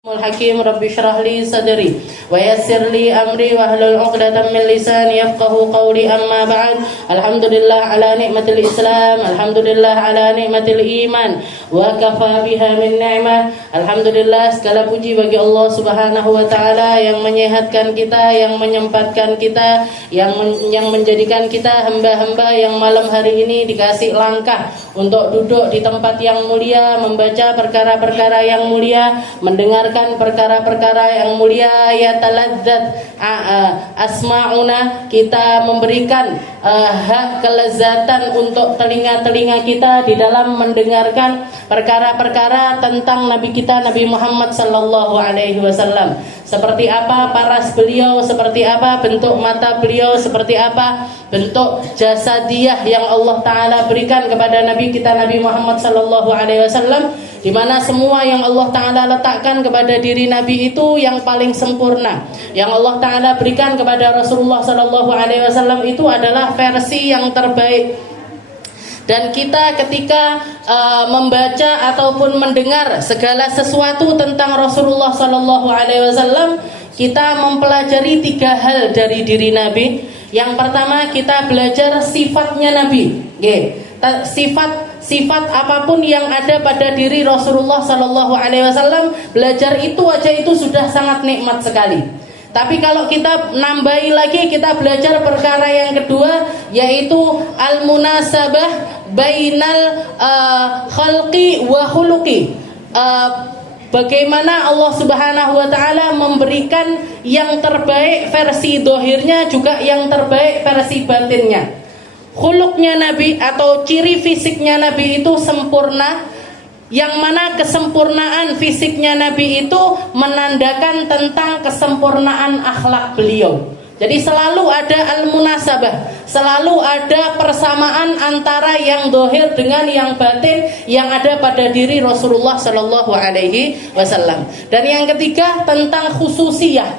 Al-Hakim Rabbi syrah li sadri wa yassir li amri wa hlul 'uqdatam min lisani yafqahu qawli amma ba'd. Alhamdulillah ala nikmatil Islam, alhamdulillah ala nikmatil iman wa kafa biha min ni'mah. Alhamdulillah, segala puji bagi Allah Subhanahu wa taala yang menyehatkan kita, yang menyempatkan kita, yang menjadikan kita hamba-hamba yang malam hari ini dikasih langkah untuk duduk di tempat yang mulia, membaca perkara-perkara yang mulia, mendengar perkara-perkara yang mulia. Ya taladzat asma'una, kita memberikan hak kelezatan untuk telinga-telinga kita di dalam mendengarkan perkara-perkara tentang Nabi kita Nabi Muhammad sallallahu alaihi wasallam. Seperti apa paras beliau, seperti apa bentuk mata beliau, seperti apa bentuk jasadiyah yang Allah Ta'ala berikan kepada Nabi kita Nabi Muhammad sallallahu alaihi wasallam, di mana semua yang Allah Ta'ala letakkan kepada diri Nabi itu yang paling sempurna. Yang Allah Ta'ala berikan kepada Rasulullah sallallahu alaihi wasallam itu adalah versi yang terbaik. Dan kita ketika membaca ataupun mendengar segala sesuatu tentang Rasulullah sallallahu alaihi wasallam, kita mempelajari 3 hal dari diri Nabi. Yang pertama, kita belajar sifatnya Nabi. Sifat apapun yang ada pada diri Rasulullah sallallahu alaihi wasallam, belajar itu aja itu sudah sangat nikmat sekali. Tapi kalau kita nambahi lagi, kita belajar perkara yang kedua, yaitu al-munasabah bainal khalqi wa khuluqi. Bagaimana Allah Subhanahu wa taala memberikan yang terbaik versi dohirnya, juga yang terbaik versi batinnya. Khuluqnya Nabi atau ciri fisiknya Nabi itu sempurna, yang mana kesempurnaan fisiknya Nabi itu menandakan tentang kesempurnaan akhlak beliau. Jadi selalu ada al-munasabah, selalu ada persamaan antara yang dohir dengan yang batin yang ada pada diri Rasulullah sallallahu alaihi wasallam. Dan yang ketiga, tentang khususiyah,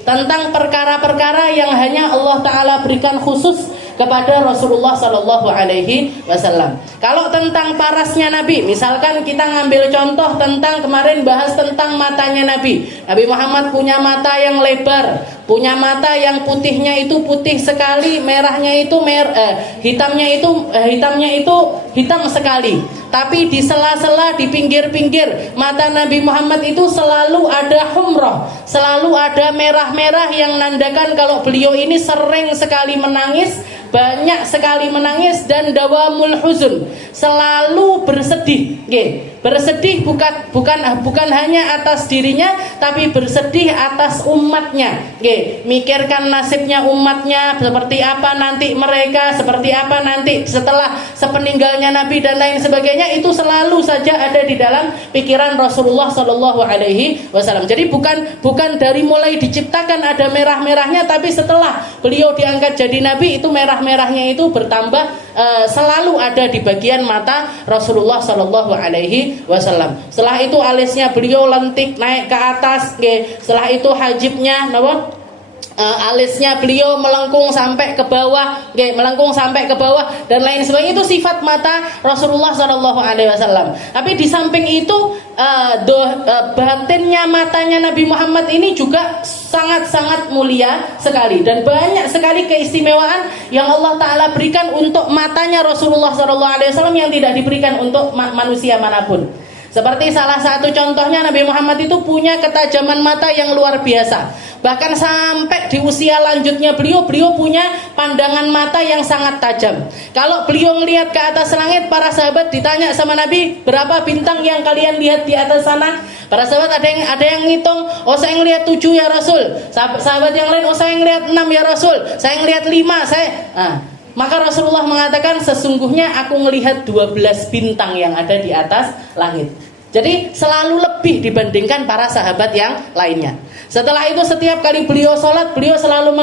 tentang perkara-perkara yang hanya Allah Ta'ala berikan khusus kepada Rasulullah sallallahu alaihi wasallam. Kalau tentang parasnya Nabi, misalkan kita ngambil contoh tentang kemarin bahas tentang matanya Nabi. Nabi Muhammad punya mata yang lebar, punya mata yang putihnya itu putih sekali, merahnya itu hitamnya itu hitam sekali. Tapi di sela-sela, di pinggir-pinggir mata Nabi Muhammad itu selalu ada humrah, selalu ada merah-merah yang menandakan kalau beliau ini sering sekali menangis, banyak sekali menangis, dan dawamul huzun, selalu bersedih. Bersedih bukan hanya atas dirinya, tapi bersedih atas umatnya. Mikirkan nasibnya umatnya, seperti apa nanti mereka, seperti apa nanti setelah sepeninggalnya Nabi dan lain sebagainya. Itu selalu saja ada di dalam pikiran Rasulullah sallallahu alaihi wasallam. Jadi bukan dari mulai diciptakan ada merah-merahnya, tapi setelah beliau diangkat jadi Nabi, itu merah-merahnya itu bertambah, selalu ada di bagian mata Rasulullah sallallahu alaihi wasallam. Setelah itu alisnya beliau lentik naik ke atas, setelah itu hajibnya alisnya beliau melengkung sampai ke bawah, dan lain sebagainya. Itu sifat mata Rasulullah sallallahu alaihi wasallam. Tapi di samping itu batinnya matanya Nabi Muhammad ini juga sangat-sangat mulia sekali, dan banyak sekali keistimewaan yang Allah Ta'ala berikan untuk matanya Rasulullah sallallahu alaihi wasallam yang tidak diberikan untuk manusia manapun. Seperti salah satu contohnya, Nabi Muhammad itu punya ketajaman mata yang luar biasa. Bahkan sampai di usia lanjutnya beliau punya pandangan mata yang sangat tajam. Kalau beliau melihat ke atas langit, para sahabat ditanya sama Nabi, berapa bintang yang kalian lihat di atas sana? Para sahabat ada yang ngitung, oh saya ngelihat 7 ya Rasul. Sahabat yang lain, oh saya ngelihat 6 ya Rasul. Saya ngelihat 5. Maka Rasulullah mengatakan, sesungguhnya aku melihat 12 bintang yang ada di atas langit. Jadi selalu lebih dibandingkan para sahabat yang lainnya. Setelah itu setiap kali beliau sholat, beliau selalu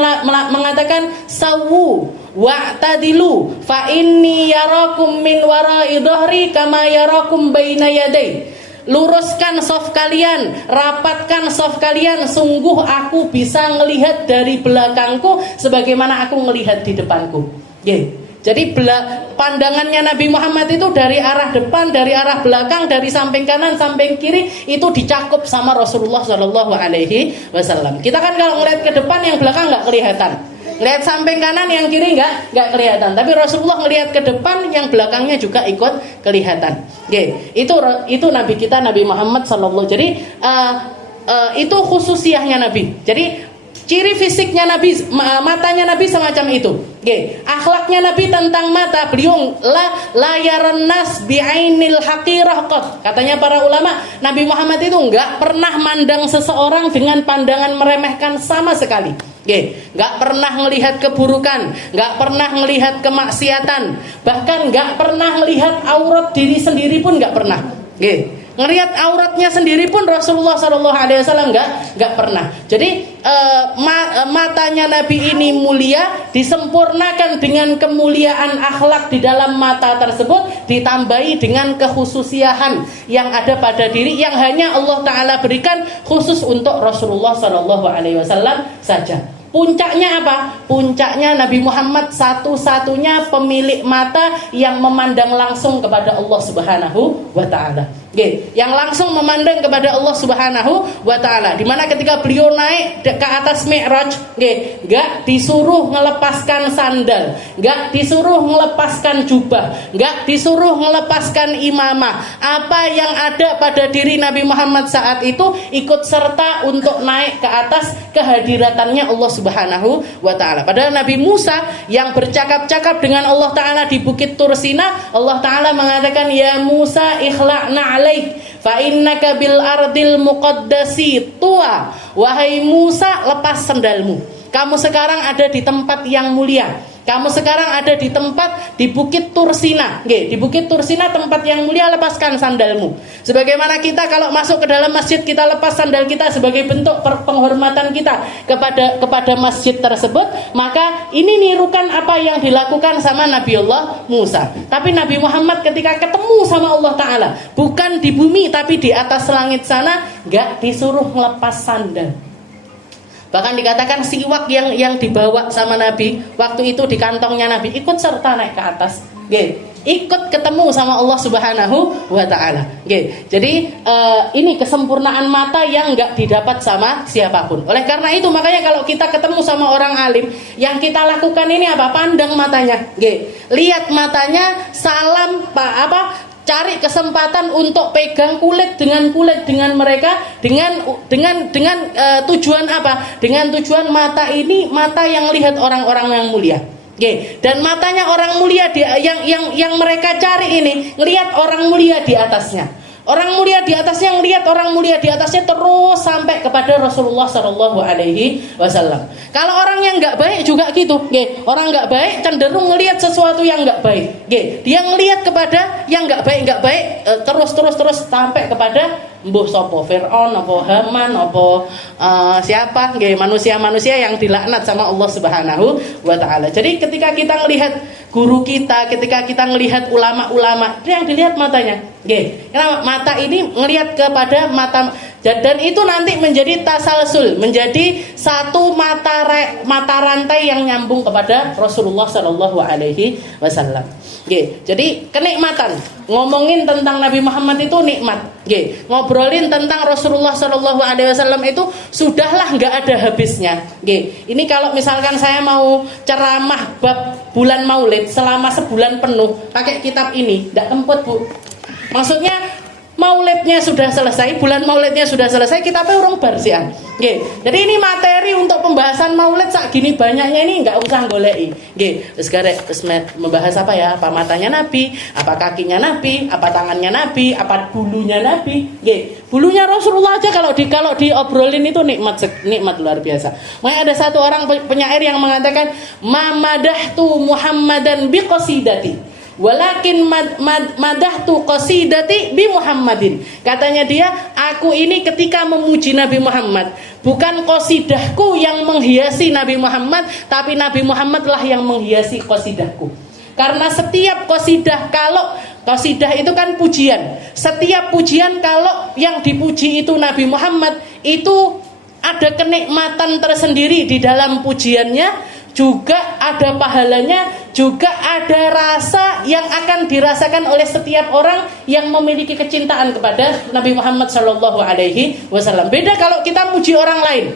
mengatakan, sawu wa'tadilu fa inni yarakum min wara'i dhahri kama yarakum baina yaday. Luruskan shaf kalian, rapatkan shaf kalian, sungguh aku bisa melihat dari belakangku sebagaimana aku melihat di depanku. Jadi pandangannya Nabi Muhammad itu dari arah depan, dari arah belakang, dari samping kanan, samping kiri itu dicakup sama Rasulullah Shallallahu Alaihi Wasallam. Kita kan kalau ngeliat ke depan, yang belakang nggak kelihatan. Lihat samping kanan, yang kiri nggak kelihatan. Tapi Rasulullah ngelihat ke depan, yang belakangnya juga ikut kelihatan. Oke, itu Nabi kita Nabi Muhammad Sallallahu. Jadi itu khususiahnya Nabi. Jadi ciri fisiknya Nabi, matanya Nabi semacam itu. Oke, akhlaknya Nabi tentang mata, beliau la yaran nas bi'ainil haqirah qat. Katanya para ulama, Nabi Muhammad itu enggak pernah mandang seseorang dengan pandangan meremehkan sama sekali. Oke, enggak pernah melihat keburukan, enggak pernah melihat kemaksiatan, bahkan enggak pernah melihat aurat diri sendiri pun enggak pernah. Oke, ngelihat auratnya sendiri pun Rasulullah SAW nggak pernah. Jadi matanya Nabi ini mulia, disempurnakan dengan kemuliaan akhlak di dalam mata tersebut, ditambahi dengan kekhususiaan yang ada pada diri yang hanya Allah Ta'ala berikan khusus untuk Rasulullah SAW saja. Puncaknya apa? Puncaknya Nabi Muhammad satu-satunya pemilik mata yang memandang langsung kepada Allah Subhanahu wa Ta'ala. Yang langsung memandang kepada Allah Subhanahu wa Ta'ala. Dimana ketika beliau naik ke atas Mi'raj, gak disuruh melepaskan sandal, gak disuruh melepaskan jubah, gak disuruh melepaskan imamah. Apa yang ada pada diri Nabi Muhammad saat itu ikut serta untuk naik ke atas kehadiratannya Allah Subhanahu wa Ta'ala. Padahal Nabi Musa yang bercakap-cakap dengan Allah Ta'ala di Bukit Tursina, Allah Ta'ala mengatakan, ya Musa ikhla'na alaik fa innaka bil ardil muqaddasi tua. Wahai Musa, lepas sandalmu, kamu sekarang ada di tempat yang mulia. Kamu sekarang ada di tempat di Bukit Tursina. Di Bukit Tursina tempat yang mulia, lepaskan sandalmu. Sebagaimana kita kalau masuk ke dalam masjid, kita lepas sandal kita sebagai bentuk penghormatan kita kepada masjid tersebut. Maka ini nirukan apa yang dilakukan sama Nabiullah Musa. Tapi Nabi Muhammad ketika ketemu sama Allah Ta'ala, bukan di bumi tapi di atas langit sana, gak disuruh melepas sandal. Bahkan dikatakan siwak yang dibawa sama Nabi waktu itu di kantongnya Nabi ikut serta naik ke atas, ikut ketemu sama Allah Subhanahu wa Ta'ala. Jadi ini kesempurnaan mata yang nggak didapat sama siapapun. Oleh karena itu makanya kalau kita ketemu sama orang alim, yang kita lakukan ini apa? Pandang matanya, lihat matanya, salam cari kesempatan untuk pegang kulit dengan mereka dengan tujuan apa? Dengan tujuan mata ini mata yang melihat orang-orang yang mulia. Dan matanya orang mulia yang mereka cari ini ngelihat orang mulia di atasnya. Orang mulia di atasnya ngelihat orang mulia di atasnya terus sampai kepada Rasulullah Shallallahu Alaihi Wasallam. Kalau orang yang nggak baik juga gitu, orang nggak baik cenderung ngelihat sesuatu yang nggak baik, dia ngelihat kepada yang nggak baik, terus sampai kepada mbuh sopo Fir'aun, apa Haman, apa siapa, manusia-manusia yang dilaknat sama Allah Subhanahu wa Ta'ala. Jadi ketika kita melihat guru kita, ketika kita melihat ulama-ulama, itu yang dilihat matanya. Karena mata ini ngelihat kepada mata, dan itu nanti menjadi tasalsul, menjadi satu mata rantai yang nyambung kepada Rasulullah Shallallahu Alaihi Wasallam. Jadi kenikmatan ngomongin tentang Nabi Muhammad itu nikmat. Ngobrolin tentang Rasulullah Shallallahu Alaihi Wasallam itu sudahlah nggak ada habisnya. Ini kalau misalkan saya mau ceramah bab bulan Maulid selama sebulan penuh pakai kitab ini, nggak kempet bu. Maksudnya Maulidnya sudah selesai, bulan Maulidnya sudah selesai, kita urung barsian. Jadi ini materi untuk pembahasan Maulid sak gini banyaknya ini nggak usah goleki. Terus membahas apa ya? Apa matanya Nabi, apa kakinya Nabi, apa tangannya Nabi, apa bulunya Nabi. Bulunya Rasulullah aja kalau diobrolin itu nikmat luar biasa. Makanya ada satu orang penyair yang mengatakan, "Mamadahtu Muhammadan biqasidati." Walakin madahtu qasidati bi Muhammadin. Katanya dia, aku ini ketika memuji Nabi Muhammad, bukan qasidahku yang menghiasi Nabi Muhammad, tapi Nabi Muhammadlah yang menghiasi qasidahku. Karena setiap qasidah, kalau qasidah itu kan pujian, setiap pujian kalau yang dipuji itu Nabi Muhammad, itu ada kenikmatan tersendiri di dalam pujiannya, juga ada pahalanya, juga ada rasa yang akan dirasakan oleh setiap orang yang memiliki kecintaan kepada Nabi Muhammad Shallallahu Alaihi Wasallam. Beda kalau kita muji orang lain.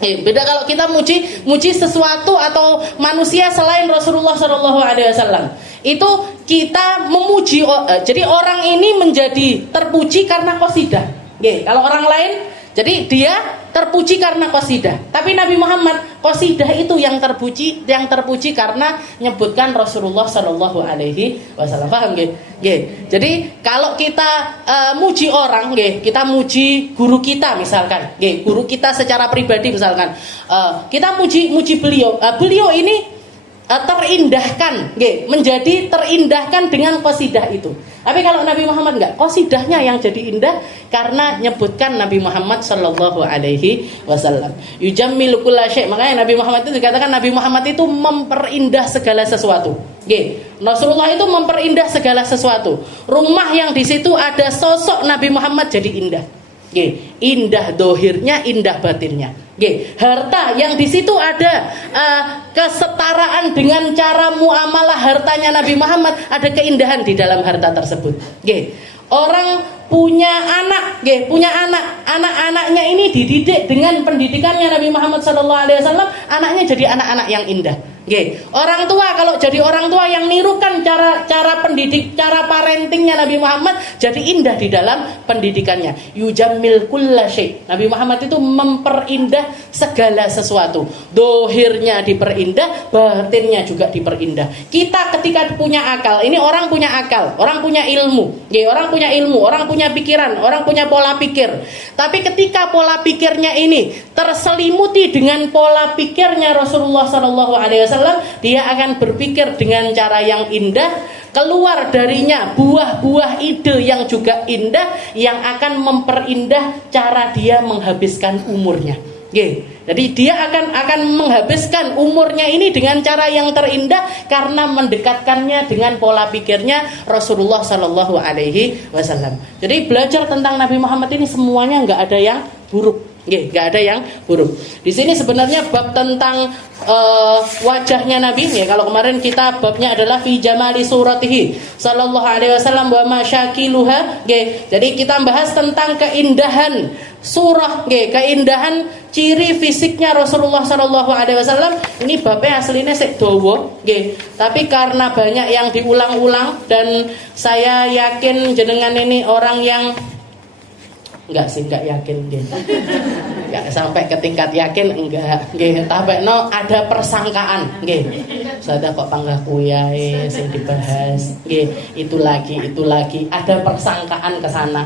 Beda kalau kita muji sesuatu atau manusia selain Rasulullah Shallallahu Alaihi Wasallam. Itu kita memuji, jadi orang ini menjadi terpuji karena qasidah. Kalau orang lain, jadi dia terpuji karena qasidah. Tapi Nabi Muhammad, qasidah itu yang terpuji karena menyebutkan Rasulullah Shallallahu Alaihi Wasallam. Paham nggih? Jadi kalau kita muji orang, kita muji guru kita misalkan, guru kita secara pribadi misalkan, kita muji beliau. Beliau ini terindahkan, menjadi terindahkan dengan qasidah itu. Tapi kalau Nabi Muhammad enggak, qasidahnya yang jadi indah karena nyebutkan Nabi Muhammad Shallallahu Alaihi Wasallam. Yujammilu kulla syai'. Makanya Nabi Muhammad itu dikatakan Nabi Muhammad itu memperindah segala sesuatu. Rasulullah itu memperindah segala sesuatu. Rumah yang di situ ada sosok Nabi Muhammad jadi indah. Indah dohirnya, indah batinnya. Harta yang di situ ada kesetaraan dengan cara muamalah hartanya Nabi Muhammad, ada keindahan di dalam harta tersebut. Orang punya anak, anak-anaknya ini dididik dengan pendidikannya Nabi Muhammad SAW, anaknya jadi anak-anak yang indah. Orang tua kalau jadi orang tua yang nirukan cara pendidik, cara parentingnya Nabi Muhammad, jadi indah di dalam pendidikannya. Yujammil kulla syai'. Nabi Muhammad itu memperindah segala sesuatu. Dohirnya diperindah, batinnya juga diperindah. Kita ketika punya akal, ini orang punya akal, orang punya ilmu, orang punya pikiran, orang punya pola pikir. Tapi ketika pola pikirnya ini terselimuti dengan pola pikirnya Rasulullah SAW, dia akan berpikir dengan cara yang indah, keluar darinya buah-buah ide yang juga indah, yang akan memperindah cara dia menghabiskan umurnya. Jadi dia akan menghabiskan umurnya ini dengan cara yang terindah karena mendekatkannya dengan pola pikirnya Rasulullah Shallallahu Alaihi Wasallam. Jadi belajar tentang Nabi Muhammad ini semuanya nggak ada yang buruk. Nggak ada yang buruk. Di sini sebenarnya bab tentang wajahnya Nabi. Kalau kemarin kita babnya adalah fi jamali suratihi sallallahu alaihi wasallam wa masyakiluha. Jadi kita bahas tentang keindahan surah, keindahan ciri fisiknya Rasulullah sallallahu alaihi wasallam. Ini babnya aslinya sik dawa, tapi karena banyak yang diulang-ulang dan saya yakin jenengan ini orang yang enggak yakin enggak sampai ke tingkat yakin, enggak tapi ada persangkaan saya kok panggah kuyae sing dibahas itu lagi ada persangkaan ke sana.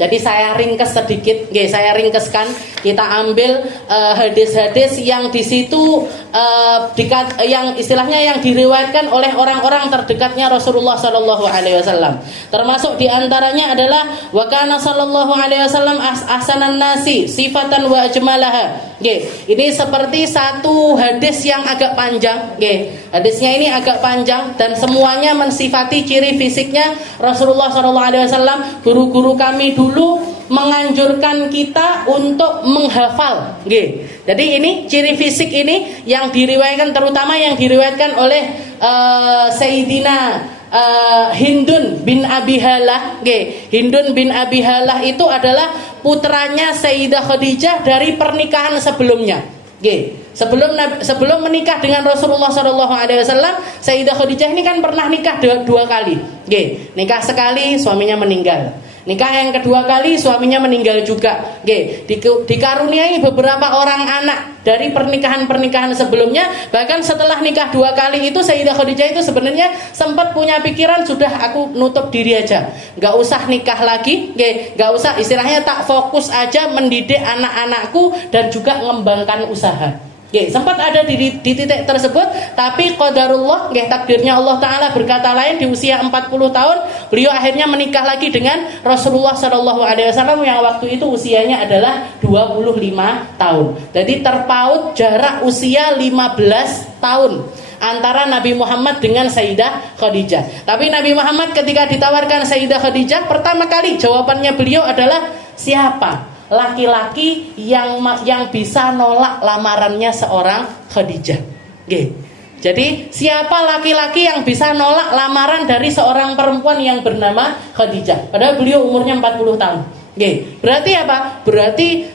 Jadi saya ringkes sedikit, saya ringkeskan, kita ambil hadis-hadis yang di situ yang istilahnya yang diriwayatkan oleh orang-orang terdekatnya Rasulullah sallallahu alaihi wasallam. Termasuk di antaranya adalah wa kana sallallahu alaihi wasallam ahsanan nasi sifatan wa ajmalaha. Ini seperti satu hadis yang agak panjang. Hadisnya ini agak panjang dan semuanya mensifati ciri fisiknya Rasulullah SAW. Guru-guru kami dulu menganjurkan kita untuk menghafal. Jadi ini ciri fisik ini yang diriwayatkan, terutama yang diriwayatkan oleh Sayyidina Hindun bin Abi Halah. Hindun bin Abi Halah itu adalah putranya Sayyidah Khadijah dari pernikahan sebelumnya. Sebelum menikah dengan Rasulullah SAW, Sayyidah Khadijah ini kan pernah nikah dua kali. Nikah sekali suaminya meninggal. Nikah yang kedua kali suaminya meninggal juga. Dikaruniai beberapa orang anak dari pernikahan-pernikahan sebelumnya. Bahkan setelah nikah dua kali itu Sayyidah Khadijah itu sebenarnya sempat punya pikiran, sudah aku nutup diri aja, gak usah nikah lagi, gak usah, istilahnya tak fokus aja mendidik anak-anakku dan juga mengembangkan usaha. Sempat ada di titik tersebut, tapi qadarullah, takdirnya Allah Ta'ala berkata lain. Di usia 40 tahun beliau akhirnya menikah lagi dengan Rasulullah SAW yang waktu itu usianya adalah 25 tahun. Jadi terpaut jarak usia 15 tahun antara Nabi Muhammad dengan Sayyidah Khadijah. Tapi Nabi Muhammad ketika ditawarkan Sayyidah Khadijah, pertama kali jawabannya beliau adalah, siapa laki-laki yang bisa nolak lamarannya seorang Khadijah? Jadi siapa laki-laki yang bisa nolak lamaran dari seorang perempuan yang bernama Khadijah? Padahal beliau umurnya 40 tahun. Oke, berarti apa? Berarti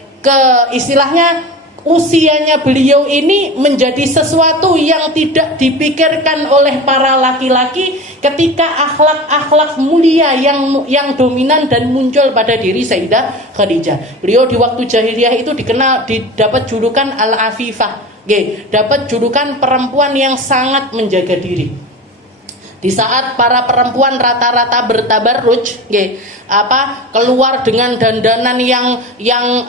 istilahnya usianya beliau ini menjadi sesuatu yang tidak dipikirkan oleh para laki-laki ketika akhlak-akhlak mulia yang dominan dan muncul pada diri Sayyidah Khadijah. Beliau di waktu jahiliyah itu dapat julukan Al-Afifah. Dapat julukan perempuan yang sangat menjaga diri. Di saat para perempuan rata-rata bertabarruj, keluar dengan dandanan yang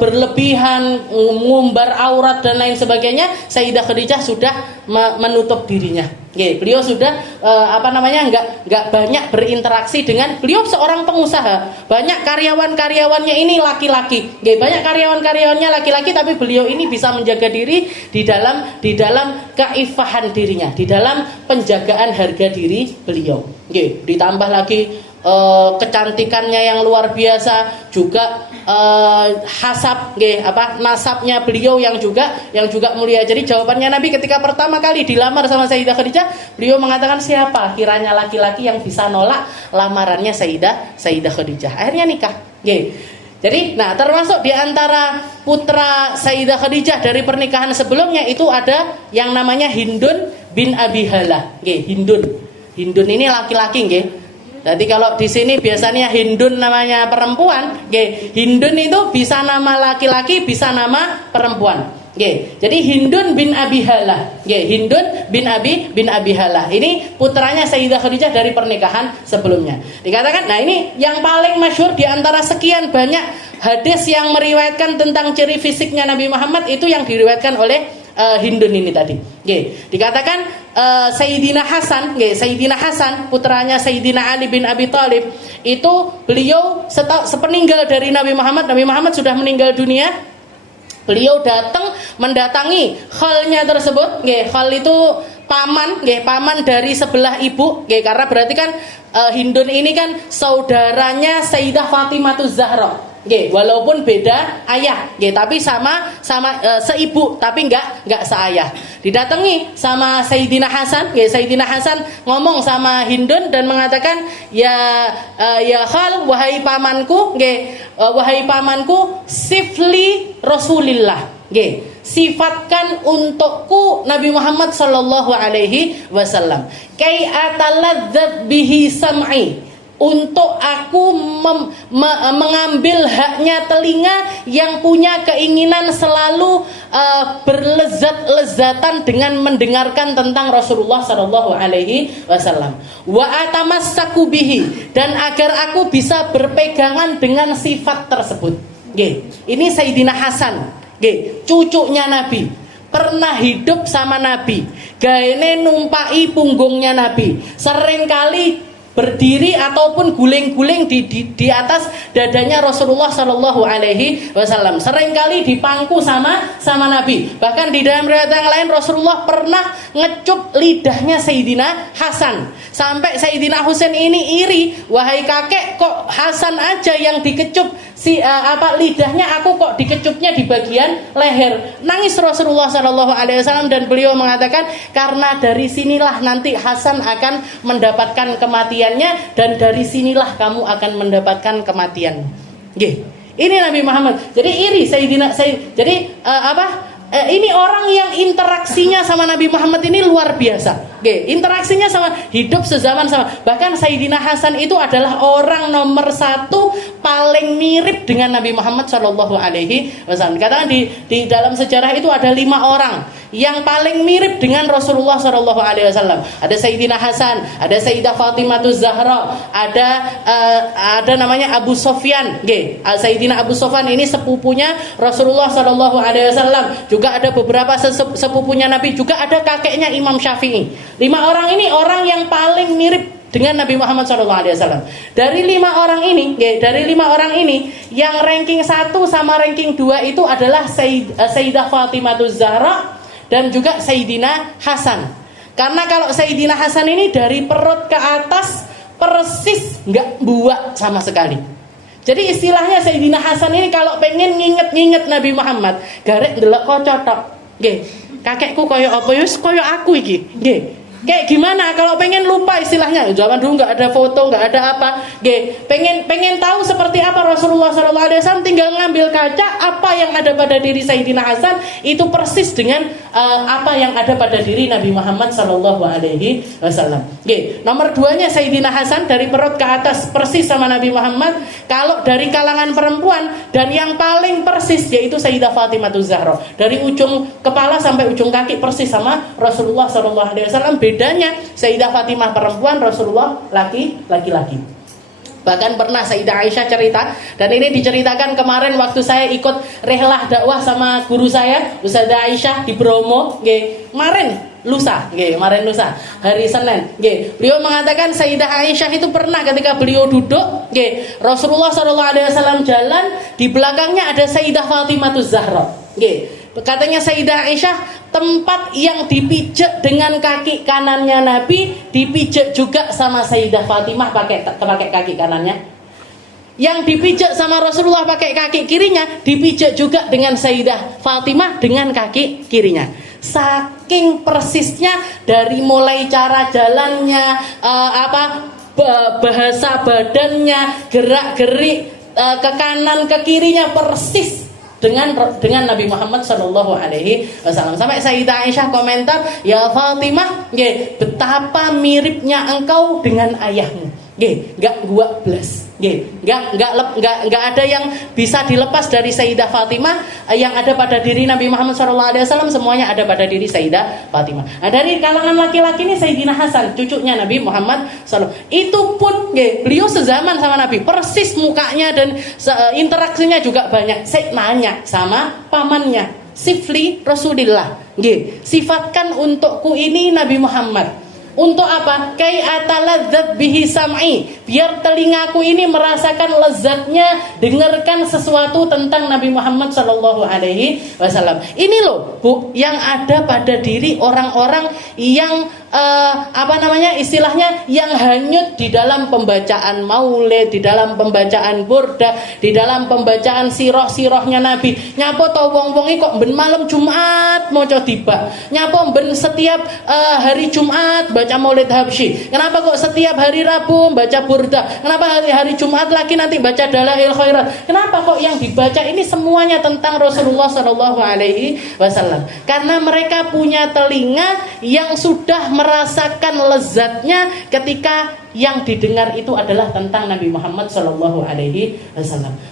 berlebihan, mengumbar aurat dan lain sebagainya, Sayyidah Khadijah sudah menutup dirinya. Beliau sudah nggak banyak berinteraksi dengan, beliau seorang pengusaha, banyak karyawan-karyawannya ini laki-laki, banyak karyawan-karyawannya laki-laki, tapi beliau ini bisa menjaga diri di dalam keifahan dirinya, di dalam penjagaan harga diri beliau. Ditambah lagi kecantikannya yang luar biasa, juga hasab nasabnya beliau yang juga mulia. Jadi jawabannya Nabi ketika pertama kali dilamar sama Sayyidah Khadijah, beliau mengatakan siapa kiranya laki-laki yang bisa nolak lamarannya Sayyidah Khadijah. Akhirnya nikah. Jadi, termasuk di antara putra Sayyidah Khadijah dari pernikahan sebelumnya itu ada yang namanya Hindun bin Abi Hala. Hindun ini laki-laki, Jadi kalau di sini biasanya Hindun namanya perempuan, Hindun itu bisa nama laki-laki, bisa nama perempuan. Jadi Hindun bin Abi Hala, Hindun bin Abi Hala. Ini putranya Sayyidah Khadijah dari pernikahan sebelumnya. Dikatakan, ini yang paling masyhur di antara sekian banyak hadis yang meriwayatkan tentang ciri fisiknya Nabi Muhammad, itu yang diriwayatkan oleh Hindun ini tadi. Dikatakan Sayyidina Hasan putranya Sayyidina Ali bin Abi Thalib, itu beliau sepeninggal dari Nabi Muhammad sudah meninggal dunia. Beliau mendatangi khalnya tersebut. Khal itu paman dari sebelah ibu, karena berarti kan Hindun ini kan saudaranya Sayyidah Fatimah Zahra. Walaupun beda ayah, tapi sama seibu, tapi enggak seayah. Didatangi sama Sayyidina Hasan, Sayyidina Hasan ngomong sama Hindun dan mengatakan, ya Khal, wahai pamanku, sifli Rasulillah. Sifatkan untukku Nabi Muhammad sallallahu alaihi wasallam. Kai ataladzat bihi sam'i, untuk aku mengambil haknya telinga yang punya keinginan selalu berlezat-lezatan dengan mendengarkan tentang Rasulullah sallallahu alaihi wasallam. Wa atamassaku bihi, dan agar aku bisa berpegangan dengan sifat tersebut. Ini Sayyidina Hasan, cucunya Nabi, pernah hidup sama Nabi, gaene numpai punggungnya Nabi, seringkali berdiri ataupun guling-guling di atas dadanya Rasulullah Shallallahu Alaihi Wasallam, seringkali dipangku sama Nabi. Bahkan di dalam riwayat yang lain, Rasulullah pernah ngecup lidahnya Sayyidina Hasan, sampai Sayyidina Husain ini iri, wahai kakek, kok Hasan aja yang dikecup, lidahnya, aku kok dikecupnya di bagian leher. Nangis Rasulullah Shallallahu Alaihi Wasallam, dan beliau mengatakan, karena dari sinilah nanti Hasan akan mendapatkan kematiannya, dan dari sinilah kamu akan mendapatkan kematian. Ini Nabi Muhammad. Jadi iri ini orang yang interaksinya sama Nabi Muhammad ini luar biasa. Interaksinya sama, hidup sezaman sama. Bahkan Sayyidina Hasan itu adalah orang nomor 1 paling mirip dengan Nabi Muhammad Shallallahu Alaihi Wasallam. Katakan di dalam sejarah itu ada 5 orang yang paling mirip dengan Rasulullah Shallallahu Alaihi Wasallam. Ada Sayyidina Hasan, ada Sayyidah Fatimah Zahra, ada namanya Abu Sofyan. Sayyidina Abu Sofyan ini sepupunya Rasulullah Shallallahu Alaihi Wasallam. Juga ada beberapa sepupunya Nabi, juga ada kakeknya Imam Syafi'i. 5 orang ini orang yang paling mirip dengan Nabi Muhammad SAW. Dari 5 orang ini, yang ranking 1 sama ranking 2 itu adalah Sayyidah Fatimah Zahra dan juga Sayyidina Hasan. Karena kalau Sayyidina Hasan ini dari perut ke atas persis nggak buak sama sekali. Jadi istilahnya Sayyidina Hasan ini kalau pengen nginget Nabi Muhammad, garek ndelok kocotok. Nggih. Kakekku koyo apa ya? Koyo aku iki. Nggih. Kayak gimana kalau pengen lupa istilahnya, zaman dulu nggak ada foto, nggak ada apa, pengen tahu seperti apa Rasulullah SAW, tinggal ngambil kaca, apa yang ada pada diri Sayyidina Hasan itu persis dengan apa yang ada pada diri Nabi Muhammad SAW. Nomor 2-nya Sayyidina Hasan dari perut ke atas persis sama Nabi Muhammad. Kalau dari kalangan perempuan dan yang paling persis yaitu Sayyidah Fatimah Zahra, dari ujung kepala sampai ujung kaki persis sama Rasulullah SAW. Bedanya Sayyidah Fatimah perempuan, Rasulullah laki-laki. Bahkan pernah Sayyidah Aisyah cerita, dan ini diceritakan kemarin waktu saya ikut rehlah dakwah sama guru saya Ustazah Aisyah di Bromo, kemarin lusa, hari Senin, beliau mengatakan Sayyidah Aisyah itu pernah ketika beliau duduk, Rasulullah SAW jalan, di belakangnya ada Sayyidah Fatimah Zahra, katanya Sayyidah Aisyah, tempat yang dipijak dengan kaki kanannya Nabi dipijak juga sama Sayyidah Fatimah pakai kaki kanannya. Yang dipijak sama Rasulullah pakai kaki kirinya dipijak juga dengan Sayyidah Fatimah dengan kaki kirinya. Saking persisnya dari mulai cara jalannya, bahasa badannya, gerak-gerik ke kanan ke kirinya persis dengan Nabi Muhammad SAW. Sampai Sayyidah Aisyah komentar, ya Fatimah, betapa miripnya engkau dengan ayahmu. Enggak gua blas. Enggak ada yang bisa dilepas dari Sayyidah Fatimah. Yang ada pada diri Nabi Muhammad SAW semuanya ada pada diri Sayyidah Fatimah. Nah, dari kalangan laki-laki ini Sayyidina Hasan, cucunya Nabi Muhammad SAW. Itu pun beliau sezaman sama Nabi, persis mukanya dan interaksinya juga banyak. Saya nanya sama pamannya, Sifli Rasulillah, sifatkan untukku ini Nabi Muhammad. Untuk apa? Kai ataladzat bihi sam'i, biar telingaku ini merasakan lezatnya dengarkan sesuatu tentang Nabi Muhammad SAW. Ini loh Bu, yang ada pada diri orang-orang yang istilahnya yang hanyut di dalam pembacaan maulid, di dalam pembacaan burda, di dalam pembacaan sirah-sirahnya Nabi. Nyapa to wong-wongi kok ben malam Jumat maca tiba. Nyapa ben setiap hari Jumat baca maulid habsyi. Kenapa kok setiap hari Rabu baca burda? Kenapa hari Jumat lagi nanti baca dalail khairat? Kenapa kok yang dibaca ini semuanya tentang Rasulullah SAW? Karena mereka punya telinga yang sudah merasakan lezatnya ketika yang didengar itu adalah tentang Nabi Muhammad SAW.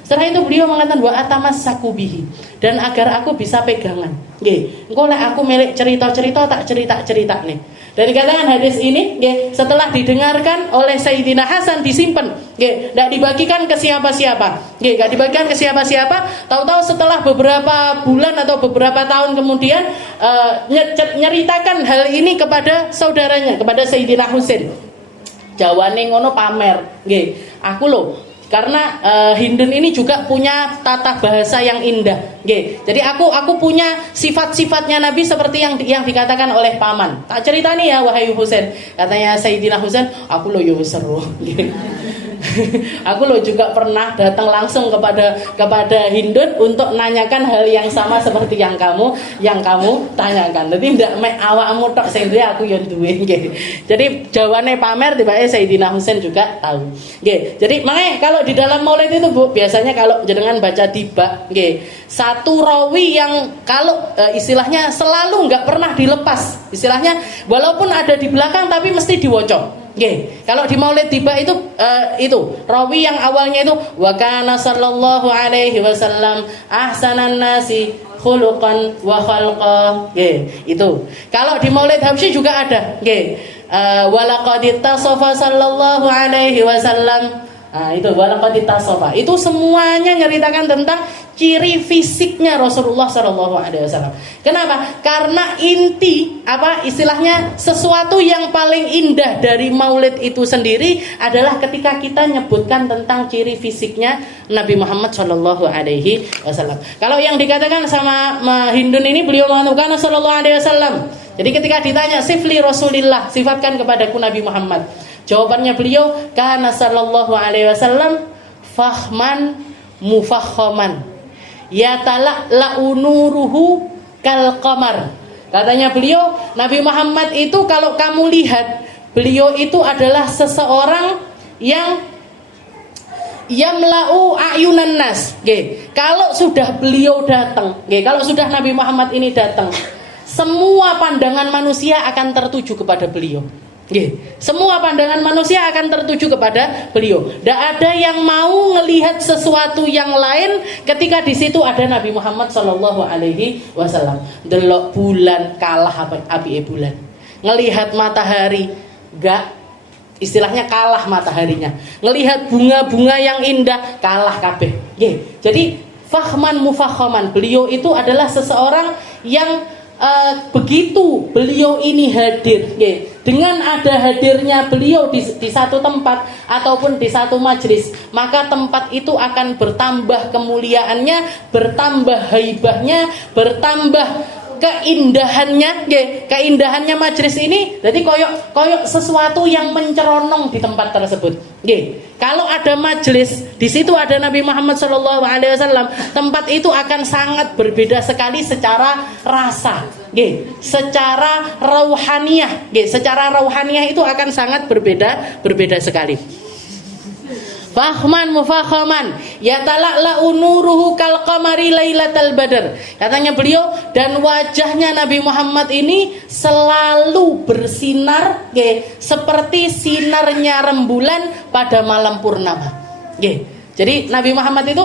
Setelah itu beliau mengatakan wa atamassaku bihi, dan agar aku bisa pegangan. Engko lek aku milik cerita-cerita tak cerita-cerita nih. Dan dikatakan hadis ini setelah didengarkan oleh Sayyidina Hasan disimpan, tidak dibagikan ke siapa-siapa, tidak dibagikan ke siapa-siapa. Tahu-tahu setelah beberapa bulan atau beberapa tahun kemudian nyeritakan hal ini kepada saudaranya, kepada Sayyidina Husain. Jawane ngono pamer, aku loh. Karena Hindun ini juga punya tata bahasa yang indah. Jadi aku punya sifat-sifatnya Nabi seperti yang dikatakan oleh paman. Tak cerita nih ya wahai Husain. Katanya Sayyidina Husain, aku loh yo seru. Aku loh juga pernah datang langsung kepada Hindun untuk nanyakan hal yang sama seperti yang kamu tanyakan. Jadi ndak mek awakmu tok sing duwe, aku yo duwe. Jadi jawabannya pamer tibake Sayyidina Husain juga tahu. Jadi makanya kalau di dalam maulid itu Bu, biasanya kalau jenengan baca tiba, satu rawi yang kalau istilahnya selalu nggak pernah dilepas. Istilahnya walaupun ada di belakang tapi mesti diwocok. Kalau di maulid tiba itu rawi yang awalnya itu wa kana sallallahu alaihi wasallam ahsanan nasi khuluqan wa khalqa. Itu. Kalau di maulid habsyi juga ada. Walaqad ittasafa sallallahu alaihi wasallam. Itu walaqad ittasafa. Itu semuanya nyeritakan tentang ciri fisiknya Rasulullah SAW. Kenapa? Karena inti istilahnya sesuatu yang paling indah dari maulid itu sendiri adalah ketika kita nyebutkan tentang ciri fisiknya Nabi Muhammad SAW. Kalau yang dikatakan sama Hindun ini, beliau mengatakan SAW. Jadi ketika ditanya sifli Rasulillah, sifatkan kepadaku Nabi Muhammad, jawabannya beliau kana sallallahu alaihi wasallam fahman mufakhaman yatala'la'u nuruhu kal qamar. Katanya beliau, Nabi Muhammad itu kalau kamu lihat, beliau itu adalah seseorang yang yamla'u ayunan nas. Kalau sudah beliau datang, kalau sudah Nabi Muhammad ini datang, semua pandangan manusia akan tertuju kepada beliau. Semua pandangan manusia akan tertuju kepada beliau. Tidak ada yang mau ngelihat sesuatu yang lain ketika di situ ada Nabi Muhammad Shallallahu Alaihi Wasallam. Delok bulan kalah api bulan. Ngelihat matahari gak, istilahnya kalah mataharinya. Ngelihat bunga-bunga yang indah kalah kabeh. Jadi fahman mufakhaman, beliau itu adalah seseorang yang begitu beliau ini hadir, dengan ada hadirnya beliau di satu tempat ataupun di satu majlis, maka tempat itu akan bertambah kemuliaannya, bertambah haibahnya, bertambah keindahannya, keindahannya majlis ini. Jadi koyok sesuatu yang menceronong di tempat tersebut. Kalau ada majlis, di situ ada Nabi Muhammad SAW, tempat itu akan sangat berbeda sekali secara rasa, secara rauhaniyah, secara rauhaniyah itu akan sangat berbeda sekali. Fahman mufakhaman yatala'la'u nuruhu kal qamari lailatal badr. Katanya beliau, dan wajahnya Nabi Muhammad ini selalu bersinar seperti sinarnya rembulan pada malam purnama. Jadi Nabi Muhammad itu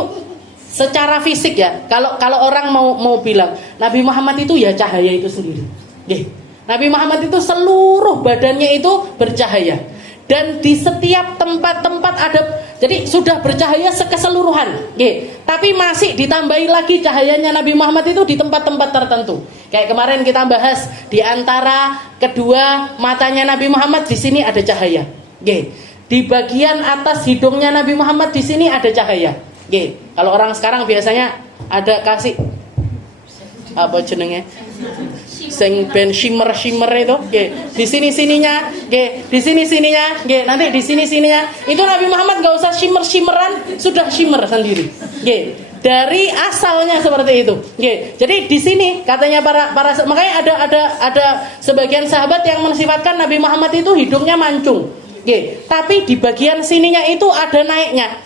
secara fisik ya, kalau orang mau bilang Nabi Muhammad itu ya cahaya itu sendiri. Nabi Muhammad itu seluruh badannya itu bercahaya. Dan di setiap tempat-tempat ada, jadi sudah bercahaya keseluruhan, tapi masih ditambahi lagi cahayanya Nabi Muhammad itu di tempat-tempat tertentu. Kayak kemarin kita bahas, di antara kedua matanya Nabi Muhammad di sini ada cahaya. Di bagian atas hidungnya Nabi Muhammad di sini ada cahaya. Kalau orang sekarang biasanya ada kasih apa jenenge? Sing ben shimmer itu, di sininya, di sininya, nanti di sininya. Itu Nabi Muhammad nggak usah shimmeran, sudah shimmer sendiri. Dari asalnya seperti itu. Jadi di sini katanya para makanya ada sebagian sahabat yang mensifatkan Nabi Muhammad itu hidungnya mancung. Tapi di bagian sininya itu ada naiknya.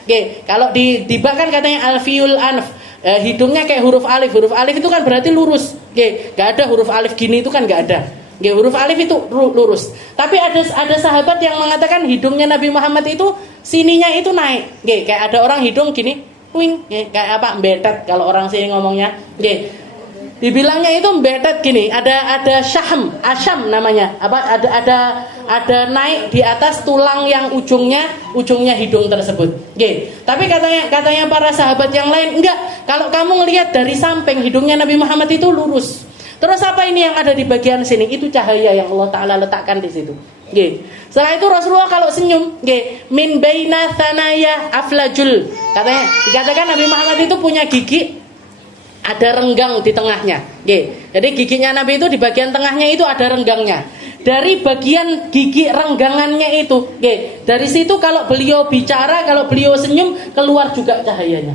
Kalau di bahkan katanya alfiul anf. Hidungnya kayak huruf alif. Huruf alif itu kan berarti lurus. Gak ada huruf alif gini itu kan gak ada. Huruf alif itu lurus. Tapi ada sahabat yang mengatakan hidungnya Nabi Muhammad itu sininya itu naik. Kayak ada orang hidung gini, wing, kayak apa? Betet kalau orang sini ngomongnya. Dibilangnya itu betet gini, ada asyam namanya. Apa ada naik di atas tulang yang ujungnya hidung tersebut. Tapi katanya para sahabat yang lain enggak. Kalau kamu ngelihat dari samping hidungnya Nabi Muhammad itu lurus. Terus apa ini yang ada di bagian sini? Itu cahaya yang Allah Taala letakkan di situ. Setelah itu Rasulullah kalau senyum, min baina thanaya aflajul. Dikatakan Nabi Muhammad itu punya gigi, ada renggang di tengahnya. Jadi giginya Nabi itu di bagian tengahnya itu ada renggangnya. Dari bagian gigi renggangannya itu, dari situ kalau beliau bicara, kalau beliau senyum, keluar juga cahayanya.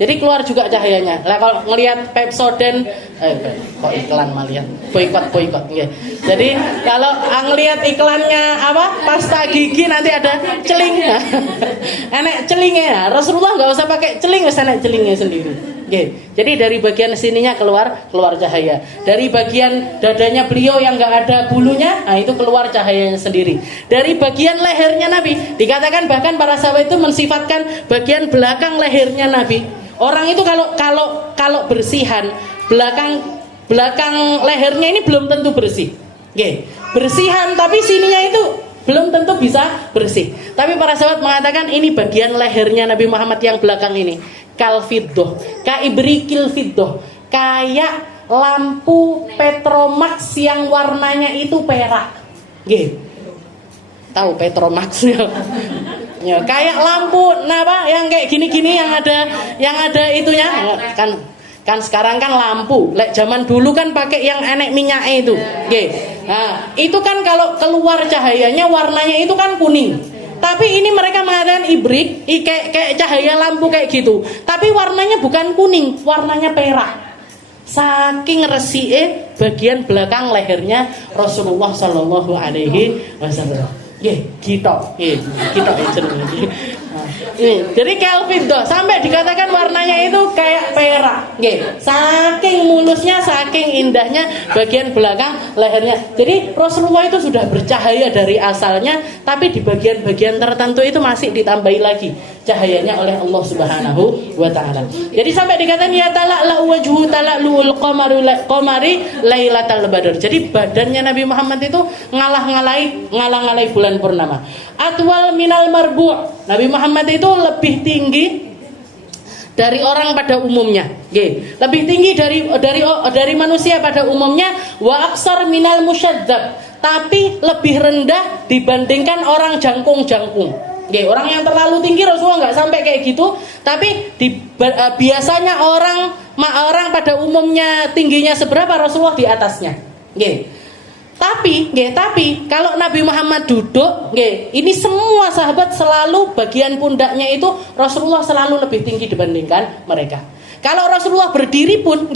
Jadi keluar juga cahayanya. Lah kalau ngelihat Pepsodent, kok iklan malian, boikot. Jadi kalau ngelihat iklannya apa pasta gigi nanti ada celing, enek celingnya. Rasulullah nggak usah pakai celing, wis enek celingnya sendiri. Jadi dari bagian sininya keluar cahaya. Dari bagian dadanya beliau yang nggak ada bulunya, nah itu keluar cahayanya sendiri. Dari bagian lehernya Nabi, dikatakan bahkan para sahabat itu mensifatkan bagian belakang lehernya Nabi. Orang itu kalau bersihan belakang lehernya ini belum tentu bersih. Bersihan tapi sininya itu belum tentu bisa bersih. Tapi para sahabat mengatakan ini bagian lehernya Nabi Muhammad yang belakang ini. Kal fiddoh, ka ibrikil fiddoh, kayak lampu Petromax yang warnanya itu perak. Tahu Petromax ya? Ya, kayak lampu yang kayak gini-gini yang ada itunya. Kan sekarang kan lampu. Lek zaman dulu kan pakai yang enek minyaknya itu. Nah, itu kan kalau keluar cahayanya warnanya itu kan kuning. Tapi ini mereka mengatakan ibrik, kayak cahaya lampu kayak gitu. Tapi warnanya bukan kuning, warnanya perak. saking resike bagian belakang lehernya Rasulullah sallallahu alaihi wasallam. Nggih, kita jenenge. Jadi Kelvin tuh sampai dikatakan warnanya itu kayak perak. Nggih, saking mulusnya, saking indahnya bagian belakang lehernya. Jadi Rasulullah itu sudah bercahaya dari asalnya, tapi di bagian-bagian tertentu itu masih ditambahi lagi cahayanya oleh Allah Subhanahu wa taala. Jadi sampai dikatakan ya tala'la wajhu tala'luul qamari lailatal badr. Jadi badannya Nabi Muhammad itu ngalah-ngalai bulan purnama. Atwal minal marbu'. Nabi Muhammad itu lebih tinggi dari orang pada umumnya. Lebih tinggi dari manusia pada umumnya. Wa aksar minal musyadzab. Tapi lebih rendah dibandingkan orang jangkung-jangkung. Orang yang terlalu tinggi Rasulullah nggak sampai kayak gitu, tapi biasanya orang pada umumnya tingginya seberapa, Rasulullah di atasnya. Tapi kalau Nabi Muhammad duduk, ini semua sahabat selalu bagian pundaknya itu Rasulullah selalu lebih tinggi dibandingkan mereka. Kalau Rasulullah berdiri pun,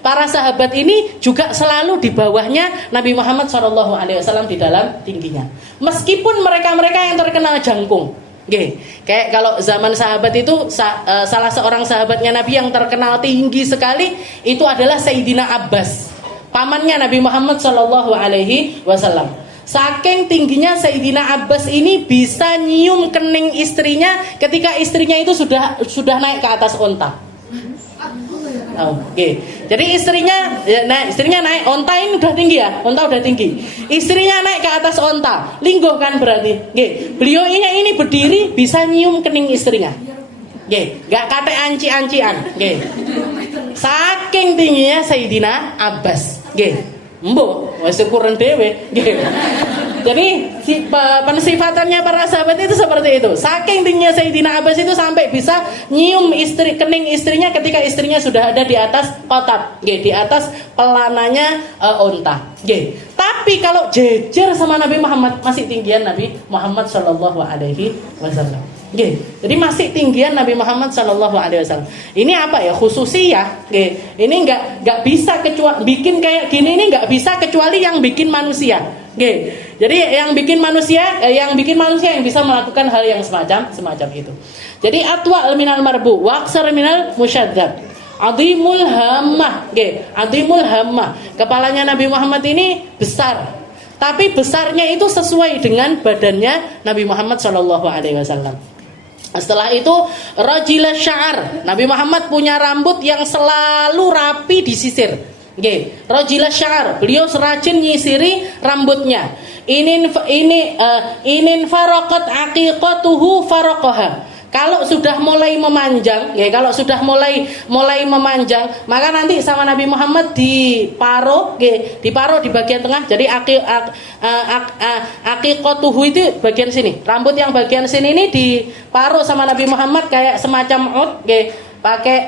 para sahabat ini juga selalu di bawahnya Nabi Muhammad SAW di dalam tingginya. Meskipun mereka yang terkenal jangkung. Kayak kalau zaman sahabat itu salah seorang sahabatnya Nabi yang terkenal tinggi sekali itu adalah Sayyidina Abbas, pamannya Nabi Muhammad SAW. Saking tingginya Sayyidina Abbas ini bisa nyium kening istrinya ketika istrinya itu sudah naik ke atas onta. Jadi istrinya naik, onta ini udah tinggi ya, onta udah tinggi. Istrinya naik ke atas onta, lingguh kan berarti. Beliau ini berdiri bisa nyium kening istrinya. Gak kate anci-ancian. Saking tingginya Sayyidina Abbas. Mbok, wis kurang dhewe. Jadi pensifatannya para sahabat itu seperti itu. Saking tingginya Sayyidina Abbas itu sampai bisa nyium kening istrinya ketika istrinya sudah ada di atas kotab, di atas pelananya onta. Tapi kalau jejer sama Nabi Muhammad masih tinggian Nabi Muhammad sallallahu alaihi wasallam. Jadi masih tinggian Nabi Muhammad sallallahu alaihi wasallam. Ini apa ya, khususiyah. Ini enggak bisa kecuali bikin kayak gini, ini enggak bisa kecuali yang bikin manusia. Jadi yang bikin manusia yang bisa melakukan hal yang semacam itu. Jadi atwa minal marbu wa aksar minal musyadzab. Adimul hammah. Adimul hammah. Kepalanya Nabi Muhammad ini besar. Tapi besarnya itu sesuai dengan badannya Nabi Muhammad sallallahu alaihi wasallam. Setelah itu rajila sya'ar. Nabi Muhammad punya rambut yang selalu rapi disisir. Rajila sya'ar. Beliau serajin nyisiri rambutnya. Inin faraqat aqiqatuhu faraqaha. Kalau sudah mulai memanjang, maka nanti sama Nabi Muhammad diparo di bagian tengah. Jadi aqiqatuhu itu bagian sini. Rambut yang bagian sini ini diparo sama Nabi Muhammad kayak semacam pakai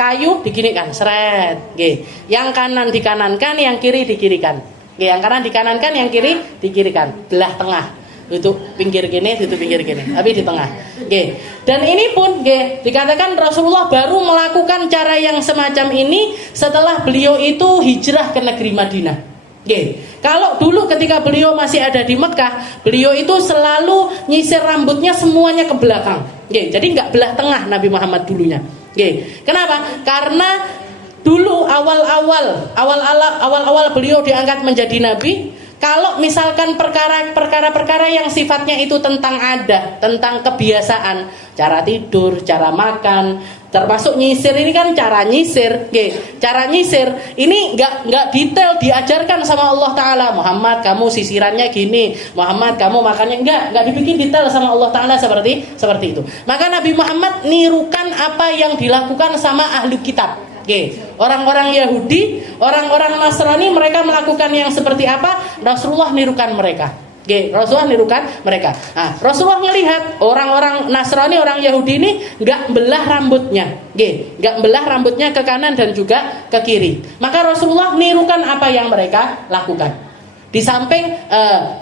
kayu diginikan, seret. Yang kanan dikanankan, yang kiri dikirikan. Yang kanan dikanankan, yang kiri dikirikan. Belah tengah. Itu pinggir gini, tapi di tengah. Dan ini pun dikatakan Rasulullah baru melakukan cara yang semacam ini setelah beliau itu hijrah ke negeri Madinah. Kalau dulu ketika beliau masih ada di Mekah, beliau itu selalu nyisir rambutnya semuanya ke belakang. Jadi nggak belah tengah Nabi Muhammad dulunya. Kenapa? Karena dulu awal-awal beliau diangkat menjadi nabi, kalau misalkan perkara-perkara yang sifatnya itu tentang adat, tentang kebiasaan, cara tidur, cara makan, termasuk nyisir ini kan cara nyisir, cara nyisir ini nggak detail diajarkan sama Allah Taala. Muhammad kamu sisirannya gini, Muhammad kamu makannya nggak dibikin detail sama Allah Taala seperti itu. Maka Nabi Muhammad nirukan apa yang dilakukan sama ahli kitab. Orang-orang Yahudi, orang-orang Nasrani, mereka melakukan yang seperti apa? Rasulullah nirukan mereka. Rasulullah nirukan mereka. Nah, Rasulullah melihat orang-orang Nasrani, orang Yahudi ini nggak belah rambutnya, nggak belah rambutnya ke kanan dan juga ke kiri. Maka Rasulullah nirukan apa yang mereka lakukan. Di samping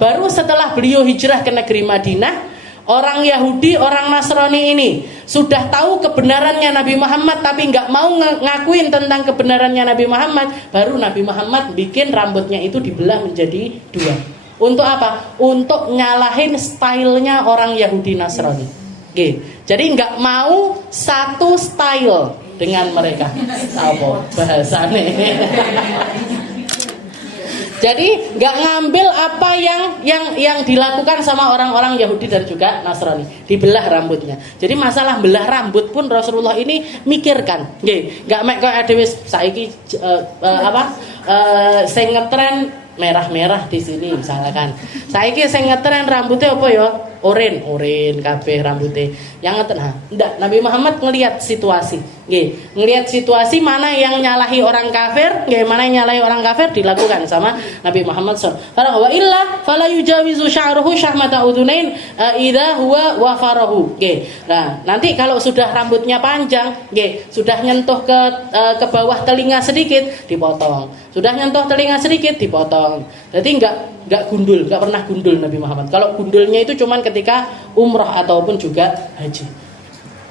baru setelah beliau hijrah ke negeri Madinah, orang Yahudi, orang Nasrani ini sudah tahu kebenarannya Nabi Muhammad tapi nggak mau ngakuin tentang kebenarannya Nabi Muhammad, baru Nabi Muhammad bikin rambutnya itu dibelah menjadi dua. Untuk apa? Untuk nyalahin stylenya orang Yahudi Nasrani. Oke. Jadi nggak mau satu style dengan mereka. Apa bahasanya? Jadi nggak ngambil apa yang dilakukan sama orang-orang Yahudi dan juga Nasrani, dibelah rambutnya. Jadi masalah belah rambut pun Rasulullah ini mikirkan, nggak mek kok ada wis saiki sing ngetren merah-merah di sini misalkan. Saiki sing ngetren rambutnya apa ya? Oren kabeh rambutnya. Yang ngeten ndak, Nabi Muhammad ngelihat situasi. Nggih, ngelihat situasi mana yang nyalahi orang kafir, mana yang nyalahi orang kafir dilakukan sama Nabi Muhammad SAW. Wa illa fala yujawizu sya'ruhu syahmata udhunain idza huwa wafarahu. Nah, nanti kalau sudah rambutnya panjang, sudah nyentuh ke bawah telinga sedikit dipotong. Sudah nyentuh telinga sedikit dipotong. Jadi enggak gundul, enggak pernah gundul Nabi Muhammad. Kalau gundulnya itu cuman ketika umrah ataupun juga haji.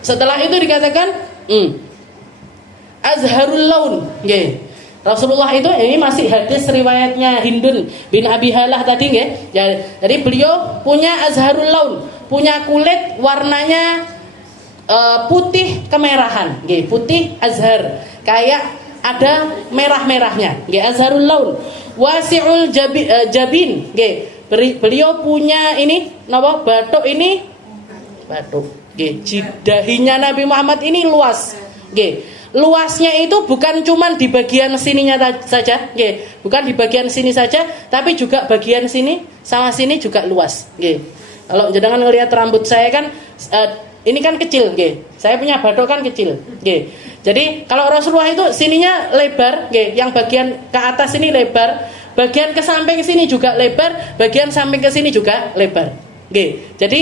Setelah itu dikatakan azharul laun. Rasulullah itu ini masih hadis riwayatnya Hindun bin Abi Halah tadi nggih. Jadi beliau punya azharul laun, punya kulit warnanya putih kemerahan, putih azhar, kayak ada merah-merahnya, azharul laun. Wasi'ul jabin, beliau punya ini napa batuk ini batuk, dahinya Nabi Muhammad ini luas, luasnya itu bukan cuma di bagian sininya saja, bukan di bagian sini saja, tapi juga bagian sini sama sini juga luas. Kalau jenengan ngelihat rambut saya kan ini kan kecil, saya punya batok kan kecil, jadi kalau Rasulullah itu sininya lebar, yang bagian ke atas ini lebar, bagian ke samping sini juga lebar, bagian samping ke sini juga lebar. Jadi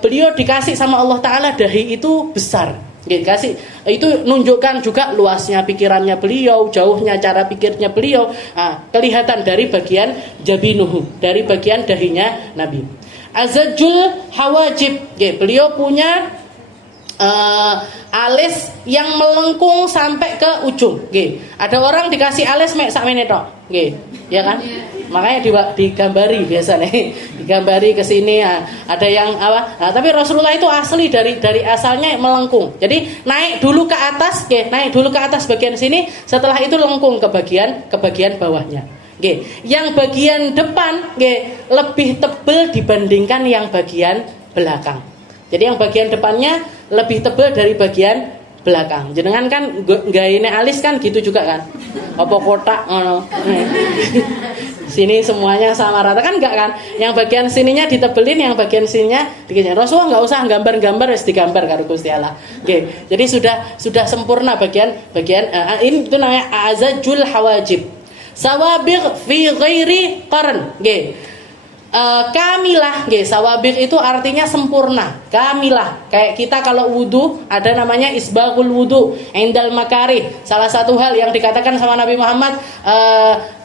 beliau dikasih sama Allah Ta'ala dahi itu besar. Kasih itu nunjukkan juga luasnya pikirannya beliau, jauhnya cara pikirnya beliau. Kelihatan dari bagian jabinuhu, dari bagian dahinya Nabi. Azajul hawajib, beliau punya alis yang melengkung sampai ke ujung. Ada orang dikasih alis mek sakmene tok, ya kan? Makanya digambari biasanya, digambari ke sini. Ada yang apa? Nah, tapi Rasulullah itu asli dari asalnya melengkung. Jadi naik dulu ke atas, naik dulu ke atas bagian sini, setelah itu lengkung ke bagian bawahnya. Yang bagian depan lebih tebal dibandingkan yang bagian belakang. Jadi yang bagian depannya lebih tebal dari bagian belakang. Jenengan kan gaine alis kan gitu juga kan? Apa kotak ngono. Sini semuanya sama rata kan enggak kan? Yang bagian sininya ditebelin, yang bagian sininya dikecilin. Rasulullah enggak usah gambar-gambar, wis digambar karo Gusti Allah. Jadi sudah sempurna bagian ini itu namanya azajul hawajib. Sawabigh fi ghairi qarn. Kamilah, sawabigh itu artinya sempurna. Kamilah, kayak kita kalau wudu ada namanya isbaghul wudu indal makarih. Salah satu hal yang dikatakan sama Nabi Muhammad,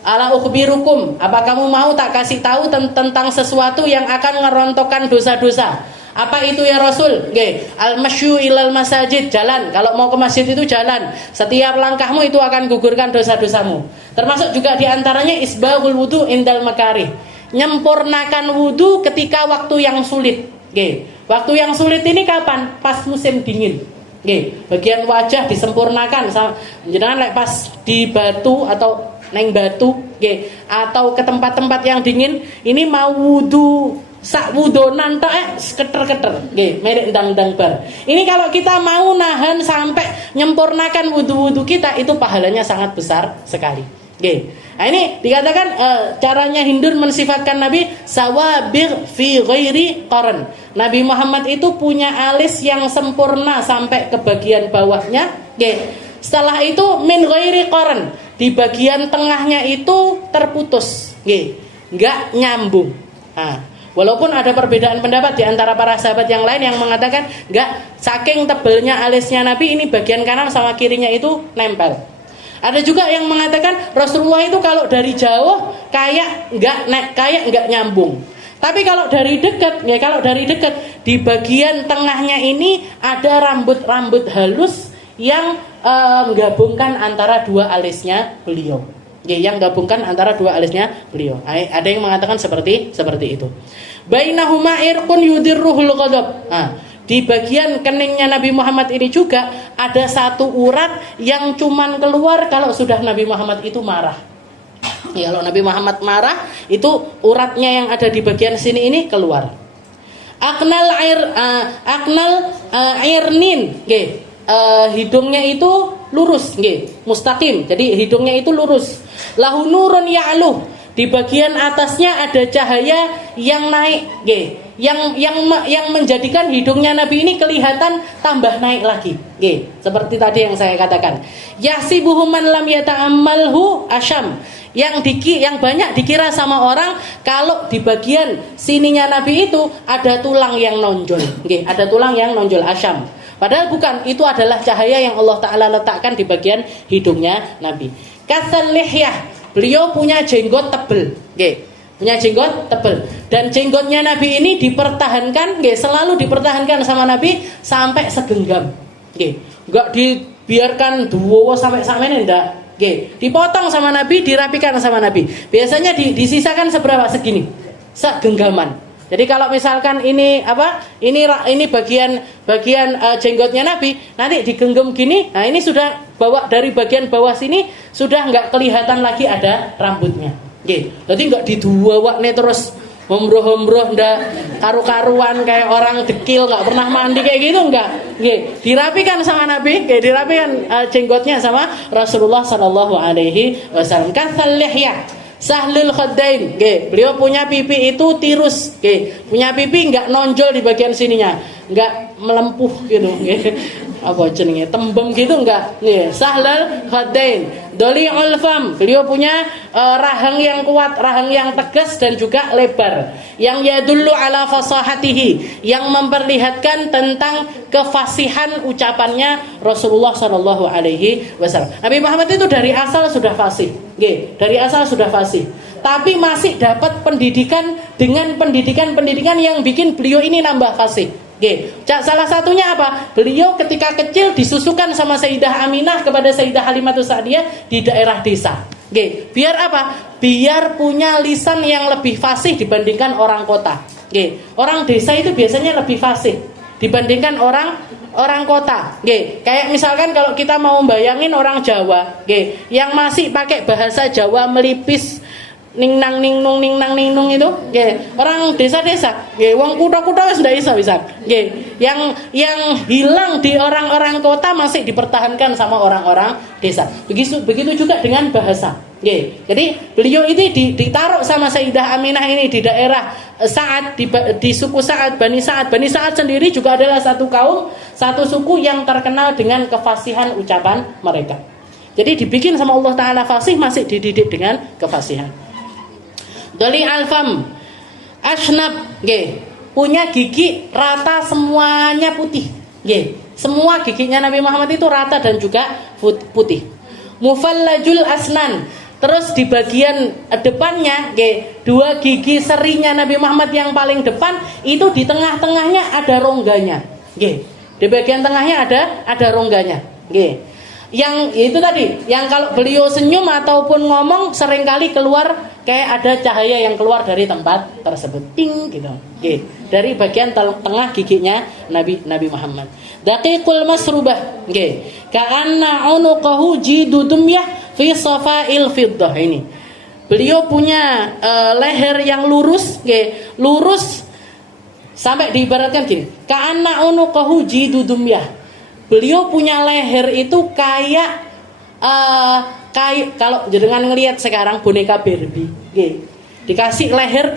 ala ukhbirukum, apa kamu mau tak kasih tahu tentang sesuatu yang akan ngerontokkan dosa-dosa? Apa itu ya Rasul? Al-masyu ilal masajid, jalan. Kalau mau ke masjid itu jalan. Setiap langkahmu itu akan gugurkan dosa-dosamu. Termasuk juga diantaranya isbaghul wudu indal makarih, nyempurnakan wudu ketika waktu yang sulit. Waktu yang sulit ini kapan? Pas musim dingin. Bagian wajah disempurnakan. Jangan pas di batu atau neng batu, atau ke tempat-tempat yang dingin. Ini mau wudu sak wudonan tok keter-keter, merek ndang-ndang bar. Ini kalau kita mau nahan sampai nyempurnakan wudu-wudu kita, itu pahalanya sangat besar sekali. Nah ini dikatakan caranya Hindun mensifatkan Nabi sawabigh fi ghairi qarn. Nabi Muhammad itu punya alis yang sempurna sampai ke bagian bawahnya. Setelah itu min ghairi qarn, di bagian tengahnya itu terputus, nggak nyambung. Walaupun ada perbedaan pendapat di antara para sahabat yang lain yang mengatakan nggak, saking tebalnya alisnya Nabi ini bagian kanan sama kirinya itu nempel. Ada juga yang mengatakan Rasulullah itu kalau dari jauh kayak nggak nyambung. Tapi kalau dari dekat, ya kalau dari dekat di bagian tengahnya ini ada rambut-rambut halus yang menggabungkan antara dua alisnya beliau. Ya, yang gabungkan antara dua alisnya beliau. Ada yang mengatakan seperti itu. Bainahuma irqun yudirruhul ghadab. Di bagian keningnya Nabi Muhammad ini juga ada satu urat yang cuman keluar kalau sudah Nabi Muhammad itu marah. Ya, kalau Nabi Muhammad marah, itu uratnya yang ada di bagian sini ini keluar. Aknal irnin, hidungnya itu lurus, mustaqim. Jadi hidungnya itu lurus. Lahu nurun ya'luh, di bagian atasnya ada cahaya yang naik, yang menjadikan hidungnya Nabi ini kelihatan tambah naik lagi. Seperti tadi yang saya katakan. Yahsibuhu man lam yata'ammalhu asyam. Yang banyak dikira sama orang kalau di bagian sininya Nabi itu ada tulang yang nonjol. Ada tulang yang nonjol, asyam. Padahal bukan, itu adalah cahaya yang Allah Ta'ala letakkan di bagian hidungnya Nabi. Kasal lihyah, beliau punya jenggot tebel. Punya jenggot tebel. Dan jenggotnya Nabi ini dipertahankan, selalu dipertahankan sama Nabi sampai segenggam. Enggak dibiarkan duwo sampai ini, enggak. Dipotong sama Nabi, dirapikan sama Nabi. Biasanya disisakan seberapa? Segini, segenggaman. Jadi kalau misalkan ini ini bagian jenggotnya Nabi, nanti digenggam gini. Nah, ini sudah dari bagian bawah sini sudah nggak kelihatan lagi ada rambutnya. Jadi nggak diduwak nih terus hombroh ndak karu-karuan kayak orang dekil nggak pernah mandi kayak gitu, enggak. Dirapikan sama Nabi, dirapikan jenggotnya sama Rasulullah sallallahu alaihi wasallam. Katsal lihyah sahlul khaddain, beliau punya pipi itu tirus, punya pipi nggak nonjol di bagian sininya, nggak melempuh gitu, apa jenenge tembem gitu, enggak. Sahlul khaddain. Doli'ul fam, beliau punya rahang yang kuat, rahang yang tegas dan juga lebar, yang yadullu ala fasahatihi, yang memperlihatkan tentang kefasihan ucapannya Rasulullah sallallahu alaihi wasallam. Nabi Muhammad itu dari asal sudah fasih. Dari asal sudah fasih. Tapi masih dapat pendidikan dengan pendidikan yang bikin beliau ini nambah fasih. Salah satunya apa? Beliau ketika kecil disusukan sama Sayyidah Aminah kepada Sayyidah Halimatus Sa'diyah di daerah desa. Biar apa? Biar punya lisan yang lebih fasih dibandingkan orang kota. Orang desa itu biasanya lebih fasih dibandingkan orang kota. Kayak misalkan kalau kita mau bayangin orang Jawa, yang masih pakai bahasa Jawa melipis, ning nang ning nung itu, orang desa-desa, wong kutha-kutha wis ndak iso bisa. Yang hilang di orang-orang kota masih dipertahankan sama orang-orang desa. Begitu juga dengan bahasa. Jadi beliau ini ditaruh sama Sayyidah Aminah ini di daerah Sa'ad, di suku Sa'ad, Bani Sa'ad. Bani Sa'ad sendiri juga adalah satu kaum, satu suku yang terkenal dengan kefasihan ucapan mereka. Jadi dibikin sama Allah Ta'ala fasih, masih dididik dengan kefasihan. Doli alfam ashnab, punya gigi rata semuanya putih. Semua giginya Nabi Muhammad itu rata dan juga putih. Mufallajul asnan, terus di bagian depannya, dua gigi serinya Nabi Muhammad yang paling depan itu di tengah-tengahnya ada rongganya. Di bagian tengahnya ada rongganya. Yang itu tadi, yang kalau beliau senyum ataupun ngomong seringkali keluar kayak ada cahaya yang keluar dari tempat tersebut, ting gitu. Dari bagian tengah giginya Nabi Muhammad. Daqiqul masrubah, ka'anna unuqahu jidudumyah fi safail fiddah. Ini beliau punya leher yang lurus, lurus sampai diibaratkan gini, ka'anna unuqahu jidudumyah. Beliau punya leher itu kayak kalau jenengan ngelihat sekarang boneka Barbie, dikasih leher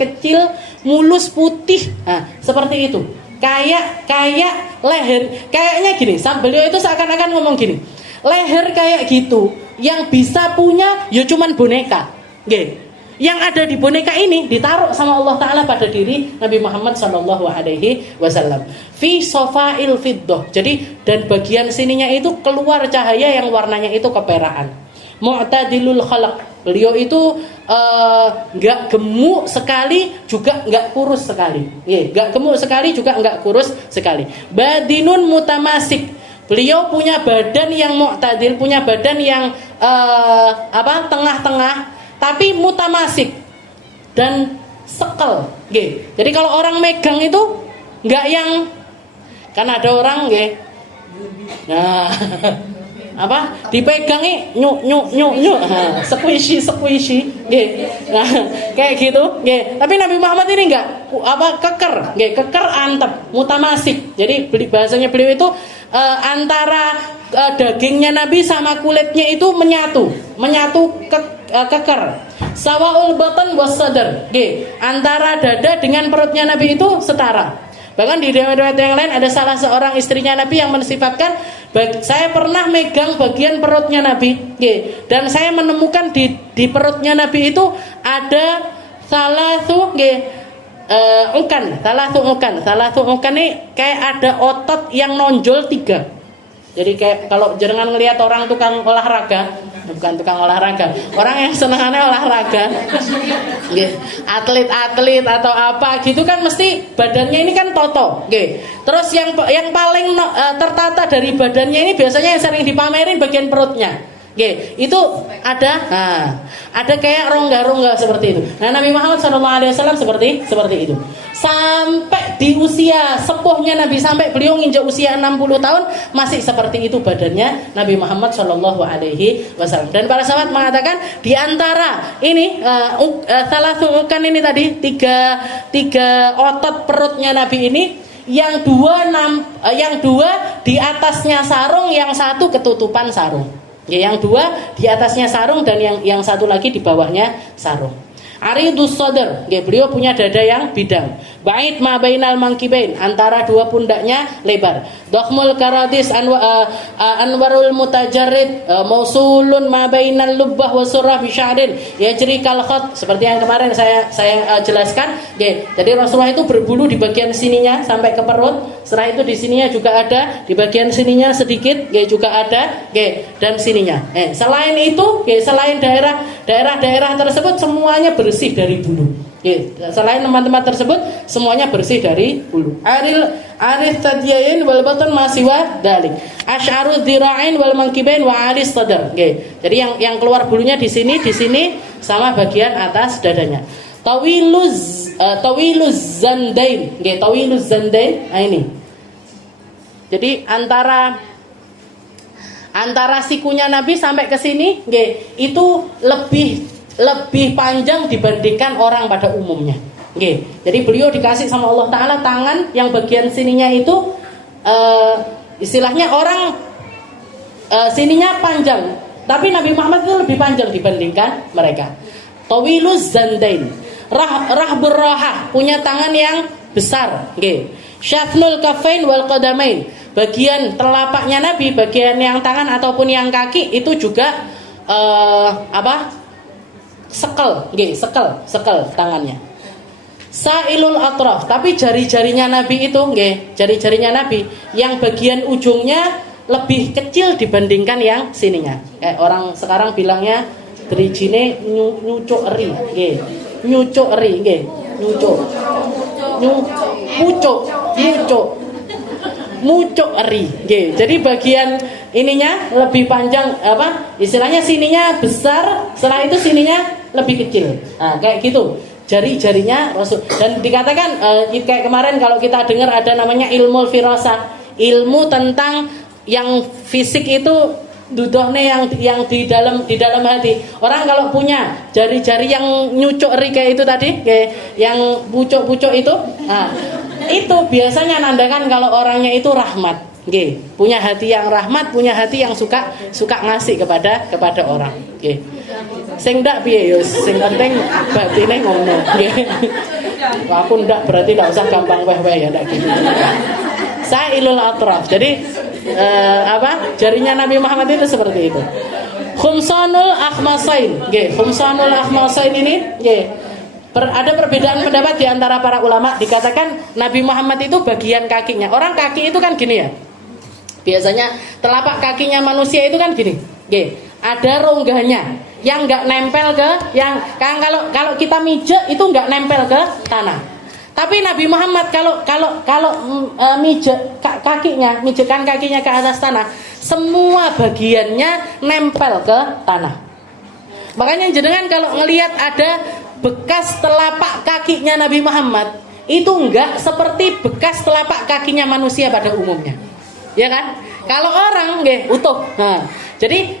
kecil, mulus putih, seperti itu. Kayak leher, kayaknya gini. Beliau itu seakan-akan ngomong gini, leher kayak gitu, yang bisa punya ya cuman boneka. Yang ada di boneka ini ditaruh sama Allah Ta'ala pada diri Nabi Muhammad SAW. Fi sofail fiddah. Jadi dan bagian sininya itu keluar cahaya yang warnanya itu keperakan. Mu'tadilul khalaq. Beliau itu nggak gemuk sekali juga nggak kurus sekali. Nggak gemuk sekali juga nggak kurus sekali. Badinun mutamasik. Beliau punya badan yang mu'tadil, punya badan yang tengah-tengah, tapi mutamasik dan sekel. Jadi kalau orang megang itu nggak yang, kan ada orang nah dipegangi nyuk squishy nah, kayak gitu tapi Nabi Muhammad ini enggak keker antep mutamasik. Jadi bahasanya beliau itu antara dagingnya Nabi sama kulitnya itu menyatu keker. Sawaul batan was sadar antara dada dengan perutnya Nabi itu setara. Bahkan di riwayat yang lain ada salah seorang istrinya Nabi yang mensifatkan, saya pernah megang bagian perutnya Nabi, dan saya menemukan di perutnya Nabi itu ada salatu ukan ini kayak ada otot yang nonjol 3. Jadi kayak kalau jangan ngelihat orang tukang olahraga, bukan tukang olahraga, orang yang senangannya olahraga, atlet atau apa gitu kan mesti badannya ini kan toto, terus yang paling tertata dari badannya ini biasanya yang sering dipamerin bagian perutnya. Itu ada kayak rongga-rongga seperti itu. Nah, Nabi Muhammad SAW seperti itu. Sampai di usia sepuhnya Nabi, sampai beliau nginjak usia 60 tahun masih seperti itu badannya Nabi Muhammad SAW. Dan para sahabat mengatakan di antara ini salah satukan ini tadi tiga otot perutnya Nabi ini, yang dua di atasnya sarung, yang satu ketutupan sarung. Yang dua di atasnya sarung dan yang satu lagi di bawahnya sarung. Aridus sadar, beliau punya dada yang bidang. Ba'id ma bainal mankibain, antara dua pundaknya lebar. Dakhmul karadis anwarul mutajarrid, mausulun ma bainal lubbah wa surah bi sya'rin yajri kal khat, seperti yang kemarin saya jelaskan. Jadi Rasulullah itu berbulu di bagian sininya sampai ke perut. Setelah itu di sininya juga ada, di bagian sininya sedikit juga ada, dan sininya. Selain itu, selain daerah-daerah tersebut semuanya bersih dari bulu. Selain teman-teman tersebut semuanya bersih dari bulu. Arif tadyain wal batan masiwa dalik. Asy'aru dzira'ain wal mankibain wa alis sadar. Jadi yang keluar bulunya di sini sama bagian atas dadanya. Tawiluz zandain. Tawiluz zandain. Nah ini. Jadi antara sikunya Nabi sampai ke sini, itu lebih panjang dibandingkan orang pada umumnya. Jadi beliau dikasih sama Allah Ta'ala tangan yang bagian sininya itu istilahnya orang sininya panjang, tapi Nabi Muhammad itu lebih panjang dibandingkan mereka. Tawiluz zandain. Rahbur rahah, punya tangan yang besar. Syafnul kafain wal qadamain. Bagian telapaknya Nabi, bagian yang tangan ataupun yang kaki itu juga sekel tangannya. Sailul atraf, tapi jari-jarinya Nabi itu jari-jarinya Nabi yang bagian ujungnya lebih kecil dibandingkan yang sininya. Orang sekarang bilangnya drijine nyucuk eri, nyucuk eri. Jadi bagian ininya lebih panjang, istilahnya sininya besar, setelah itu sininya lebih kecil. Nah, kayak gitu. Jari-jarinya Rasul. Dan dikatakan kayak kemarin kalau kita dengar ada namanya ilmu firasah, ilmu tentang yang fisik itu dudohne yang di dalam hati. Orang kalau punya jari-jari yang nyucuk eri kayak itu tadi, kayak yang pucuk-pucuk itu, nah, itu biasanya nandakan kalau orangnya itu rahmat. Punya hati yang rahmat, punya hati yang suka ngasih kepada orang. Sing ndak piye yo, sing penting batine ngono. Aku ndak berarti ndak usah gampang weh-weh ya ndak gitu. Sailul atraf. Jadi jarinya Nabi Muhammad itu seperti itu. Khumsanul akhmasain. Khumsanul akhmasain ini ada perbedaan pendapat di antara para ulama. Dikatakan Nabi Muhammad itu bagian kakinya. Orang kaki itu kan gini ya. Biasanya telapak kakinya manusia itu kan gini. Ada rongganya. yang nggak nempel ke yang kan, kalau kita mijek itu nggak nempel ke tanah. Tapi Nabi Muhammad kalau mijek kakinya, mijekan kakinya ke atas tanah, semua bagiannya nempel ke tanah. Makanya jenengan kalau ngelihat ada bekas telapak kakinya Nabi Muhammad, itu enggak seperti bekas telapak kakinya manusia pada umumnya. Ya kan? Kalau orang nggih utuh. Nah, jadi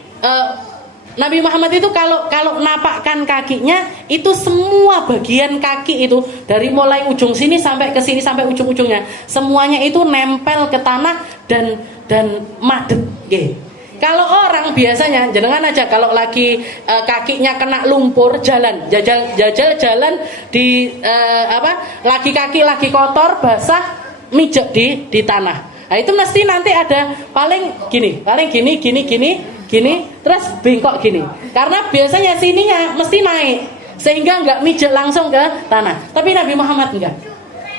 Nabi Muhammad itu kalau napakkan kakinya, itu semua bagian kaki itu dari mulai ujung sini sampai ke sini sampai ujung-ujungnya, semuanya itu nempel ke tanah dan madep nggih. Kalau orang biasanya jenengan aja kalau lagi kakinya kena lumpur jajal jalan di lagi kaki lagi kotor basah mijek di tanah. Nah, itu mesti nanti ada paling gini terus bengkok gini. Karena biasanya sininya mesti naik sehingga enggak mijek langsung ke tanah. Tapi Nabi Muhammad enggak.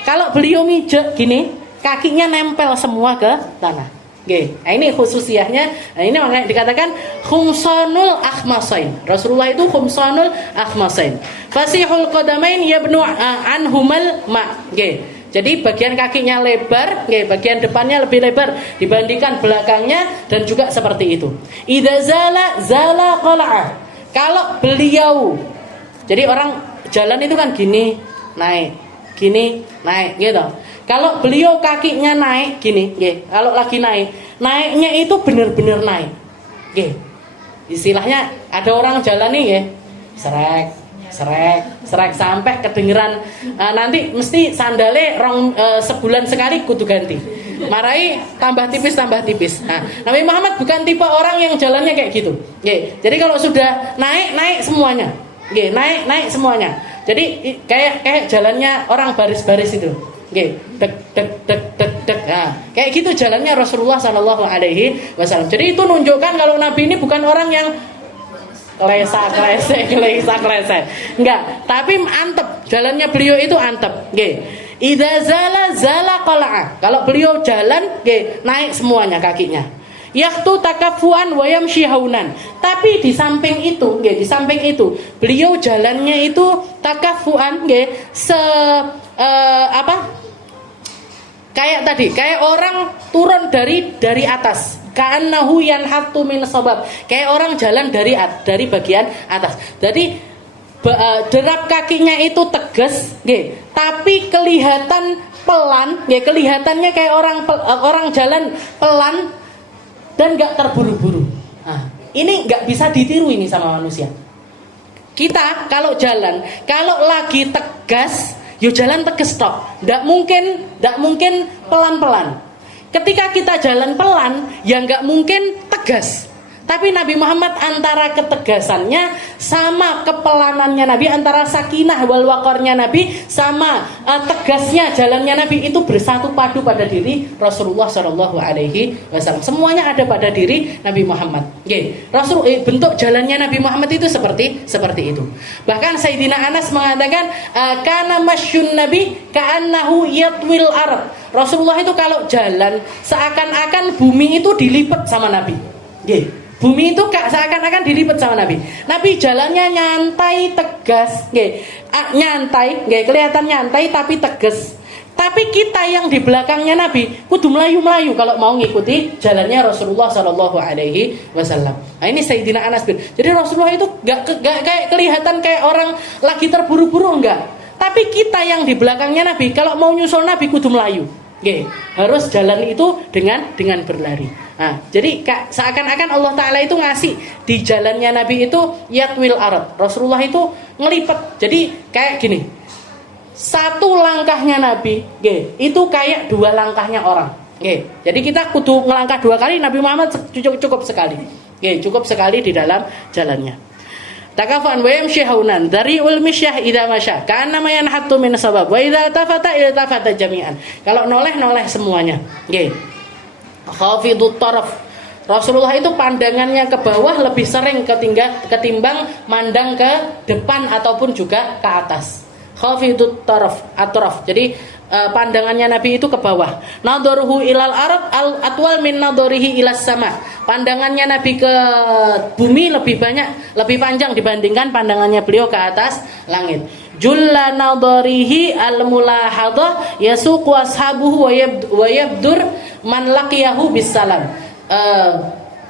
Kalau beliau mijek gini, kakinya nempel semua ke tanah. Oke, nah ini khususiyahnya. Nah, ini makanya dikatakan khumsanul akhmasain. Rasulullah itu khumsanul akhmasain. Fasihul qadamain yabnu anhumal ma. Oke. Jadi bagian kakinya lebar, bagian depannya lebih lebar dibandingkan belakangnya dan juga seperti itu. Idza zala qala'ah. Kalau beliau, jadi orang jalan itu kan gini, naik gitu. Kalau beliau kakinya naik gini, kalau lagi naiknya itu benar-benar naik. Istilahnya ada orang jalan nih, serek sampai kedengeran nanti mesti sandale sebulan sekali kudu ganti. Marai tambah tipis. Nah, Nabi Muhammad bukan tipe orang yang jalannya kayak gitu. Jadi kalau sudah naik semuanya. Naik semuanya. Jadi kayak jalannya orang baris-baris itu. Dek. Nah, kayak gitu jalannya Rasulullah Shallallahu Alaihi Wasallam. Jadi itu nunjukkan kalau Nabi ini bukan orang yang klesa-klese. Enggak, tapi antep. Jalannya beliau itu antep. Idza zala qala'ah. Kalau beliau jalan, naik semuanya kakinya. Yaqtu takafuan wa yamshi haunan. Tapi di samping itu, beliau jalannya itu takafuan, kayak orang turun dari atas. Ka'annahu yanhattu min sabab. Kayak orang jalan dari bagian atas. Jadi derap kakinya itu tegas, tapi kelihatan pelan, kelihatannya kayak orang jalan pelan dan enggak terburu-buru. Nah, ini enggak bisa ditiru ini sama manusia. Kita kalau jalan, kalau lagi tegas, yo jalan tegas stop. Enggak mungkin pelan-pelan. Ketika kita jalan pelan, ya nggak mungkin tegas. Tapi Nabi Muhammad antara ketegasannya sama kepelanannya Nabi, antara sakinah wal waqarnya Nabi sama tegasnya jalannya Nabi itu bersatu padu pada diri Rasulullah Shallallahu Alaihi Wasallam. Semuanya ada pada diri Nabi Muhammad. Bentuk jalannya Nabi Muhammad itu seperti itu. Bahkan Sayyidina Anas mengatakan kana masyun Nabi ka'annahu yatwil ard. Rasulullah itu kalau jalan seakan-akan bumi itu dilipat sama Nabi. Bumi itu seakan-akan dilipat sama Nabi. Nabi jalannya nyantai, tegas, nyantai, kelihatan nyantai tapi tegas. Tapi kita yang di belakangnya Nabi kudu melayu-melayu kalau mau ngikuti jalannya Rasulullah Shallallahu Alaihi Wasallam. Nah, ini Sayyidina Anas bin. Jadi Rasulullah itu gak kayak kelihatan kayak orang lagi terburu-buru, enggak. Tapi kita yang di belakangnya Nabi kalau mau nyusul Nabi kudu melayu. Harus jalan itu dengan berlari. Nah, jadi seakan-akan Allah Ta'ala itu ngasih di jalannya Nabi itu yatwil arad. Rasulullah itu ngelipet. Jadi kayak gini, satu langkahnya Nabi itu kayak dua langkahnya orang. Jadi kita kudu ngelangkah dua kali, Nabi Muhammad cukup sekali. Cukup sekali di dalam jalannya. Takafan wa yamshi haunan dari ulmisyah idza masya kana ma yanhattu min sabab wa idza tafata jami'an. Kalau noleh semuanya. Khafidut taraf. Rasulullah itu pandangannya ke bawah lebih sering ketimbang mandang ke depan ataupun juga ke atas. Khafidut taraf, atraf. Jadi pandangannya Nabi itu ke bawah. Nadharuhu ilal ard atwal min nadharihi ilas sama. Pandangannya Nabi ke bumi lebih panjang dibandingkan pandangannya beliau ke atas langit. Julla nadharihi al-mulahadhah yasuqu ashabuhu wa yabdur man laqiyahu bisalam.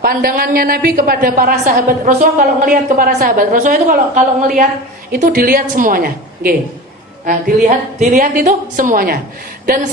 Pandangannya Nabi kepada para sahabat Rasulullah, kalau ngelihat ke para sahabat Rasulullah itu kalau ngelihat itu dilihat semuanya. Nggih. Nah, dilihat itu semuanya. Dan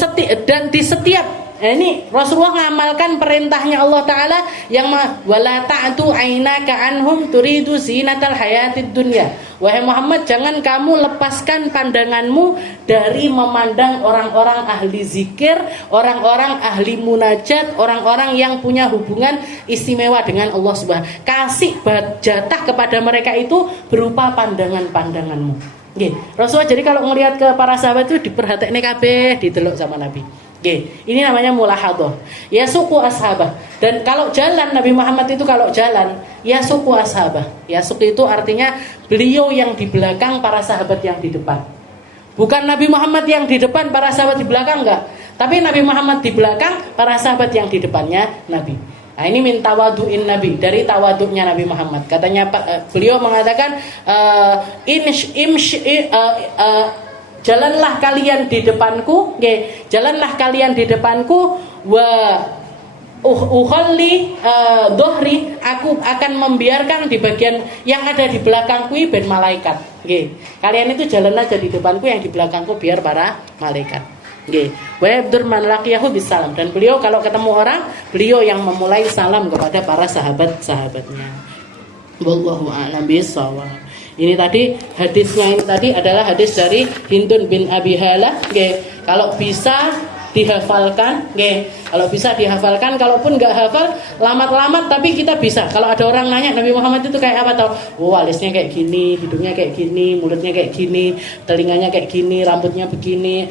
di setiap ini Rasulullah mengamalkan perintahnya Allah Ta'ala yang wala ta'tu ainaka anhum turidu zinatal hayatid dunya. Wahai Muhammad, jangan kamu lepaskan pandanganmu dari memandang orang-orang ahli zikir, orang-orang ahli munajat, orang-orang yang punya hubungan istimewa dengan Allah Subhanahu. Kasih jatah kepada mereka itu berupa pandangan-pandanganmu. Nggih. Rasulullah jadi kalau ngelihat ke para sahabat itu diperhatekne kabeh, didelok sama Nabi. Nggih. Ini namanya mulahadhah. Ya suku ashabah. Dan kalau jalan Nabi Muhammad itu kalau jalan, ya suku ashabah. Ya suku itu artinya beliau yang di belakang, para sahabat yang di depan. Bukan Nabi Muhammad yang di depan, para sahabat di belakang, enggak. Tapi Nabi Muhammad di belakang, para sahabat yang di depannya Nabi. Nah, ini min tawadu'in Nabi, dari tawaduknya Nabi Muhammad. Katanya beliau mengatakan jalanlah kalian di depanku, jalanlah kalian di depanku wa ukhalli dohri, aku akan membiarkan di bagian yang ada di belakangku ben malaikat. Kalian itu jalan aja di depanku, yang di belakangku biar para malaikat. Wa yabdur man laqiyahu bisalam. Dan beliau kalau ketemu orang, beliau yang memulai salam kepada para sahabat-sahabatnya. Wallahu a'lam bishawab. Ini tadi hadisnya adalah hadis dari Hindun bin Abi Halah. Kalau bisa dihafalkan, kalau bisa dihafalkan, kalaupun nggak hafal, lamat-lamat tapi kita bisa. Kalau ada orang nanya Nabi Muhammad itu kayak apa, tahu? Oh, alisnya kayak gini, hidungnya kayak gini, mulutnya kayak gini, telinganya kayak gini, rambutnya begini,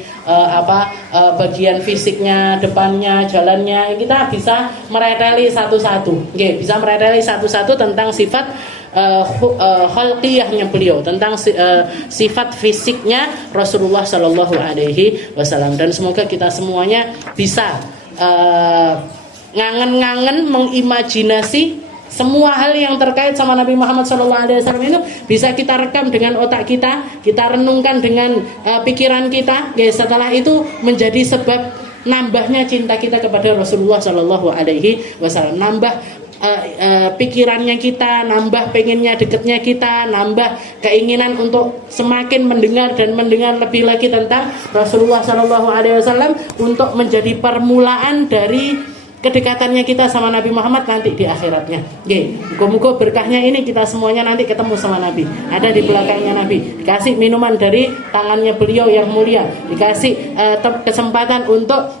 bagian fisiknya, depannya, jalannya, kita bisa mereteli satu-satu. Bisa mereteli satu-satu tentang sifat khalqiyahnya beliau, tentang sifat fisiknya Rasulullah Shallallahu Alaihi Wasallam. Dan semoga kita semuanya bisa ngangen-ngangen mengimajinasi semua hal yang terkait sama Nabi Muhammad Shallallahu Alaihi Wasallam itu bisa kita rekam dengan otak kita renungkan dengan pikiran kita. Setelah itu menjadi sebab nambahnya cinta kita kepada Rasulullah Shallallahu Alaihi Wasallam, nambah pikirannya kita, nambah pengennya deketnya kita, nambah keinginan untuk semakin mendengar lebih lagi tentang Rasulullah Shallallahu Alaihi Wasallam, untuk menjadi permulaan dari kedekatannya kita sama Nabi Muhammad nanti di akhiratnya. Muga-muga berkahnya ini kita semuanya nanti ketemu sama Nabi, ada di belakangnya Nabi, dikasih minuman dari tangannya beliau yang mulia, dikasih kesempatan untuk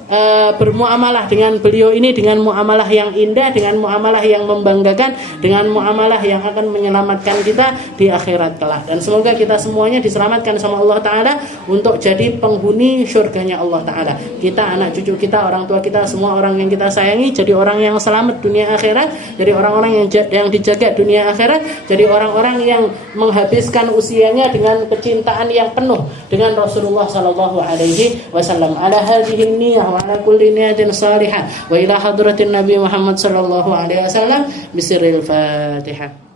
bermuamalah dengan beliau ini dengan muamalah yang indah, dengan muamalah yang membanggakan, dengan muamalah yang akan menyelamatkan kita di akhirat kelak. Dan semoga kita semuanya diselamatkan sama Allah Ta'ala untuk jadi penghuni surganya Allah Ta'ala. Kita, anak cucu kita, orang tua kita, semua orang yang kita sayangi, jadi orang yang selamat dunia akhirat, jadi orang-orang yang dijaga dunia akhirat, jadi orang-orang yang menghabiskan usianya dengan kecintaan yang penuh dengan Rasulullah Sallallahu Alaihi Wasallam. Ala hadhihi niyyah wa ala kulli niyatin salihah wa ila hadratin Nabi Muhammad Sallallahu Alaihi Wasallam bisirril Fatihah.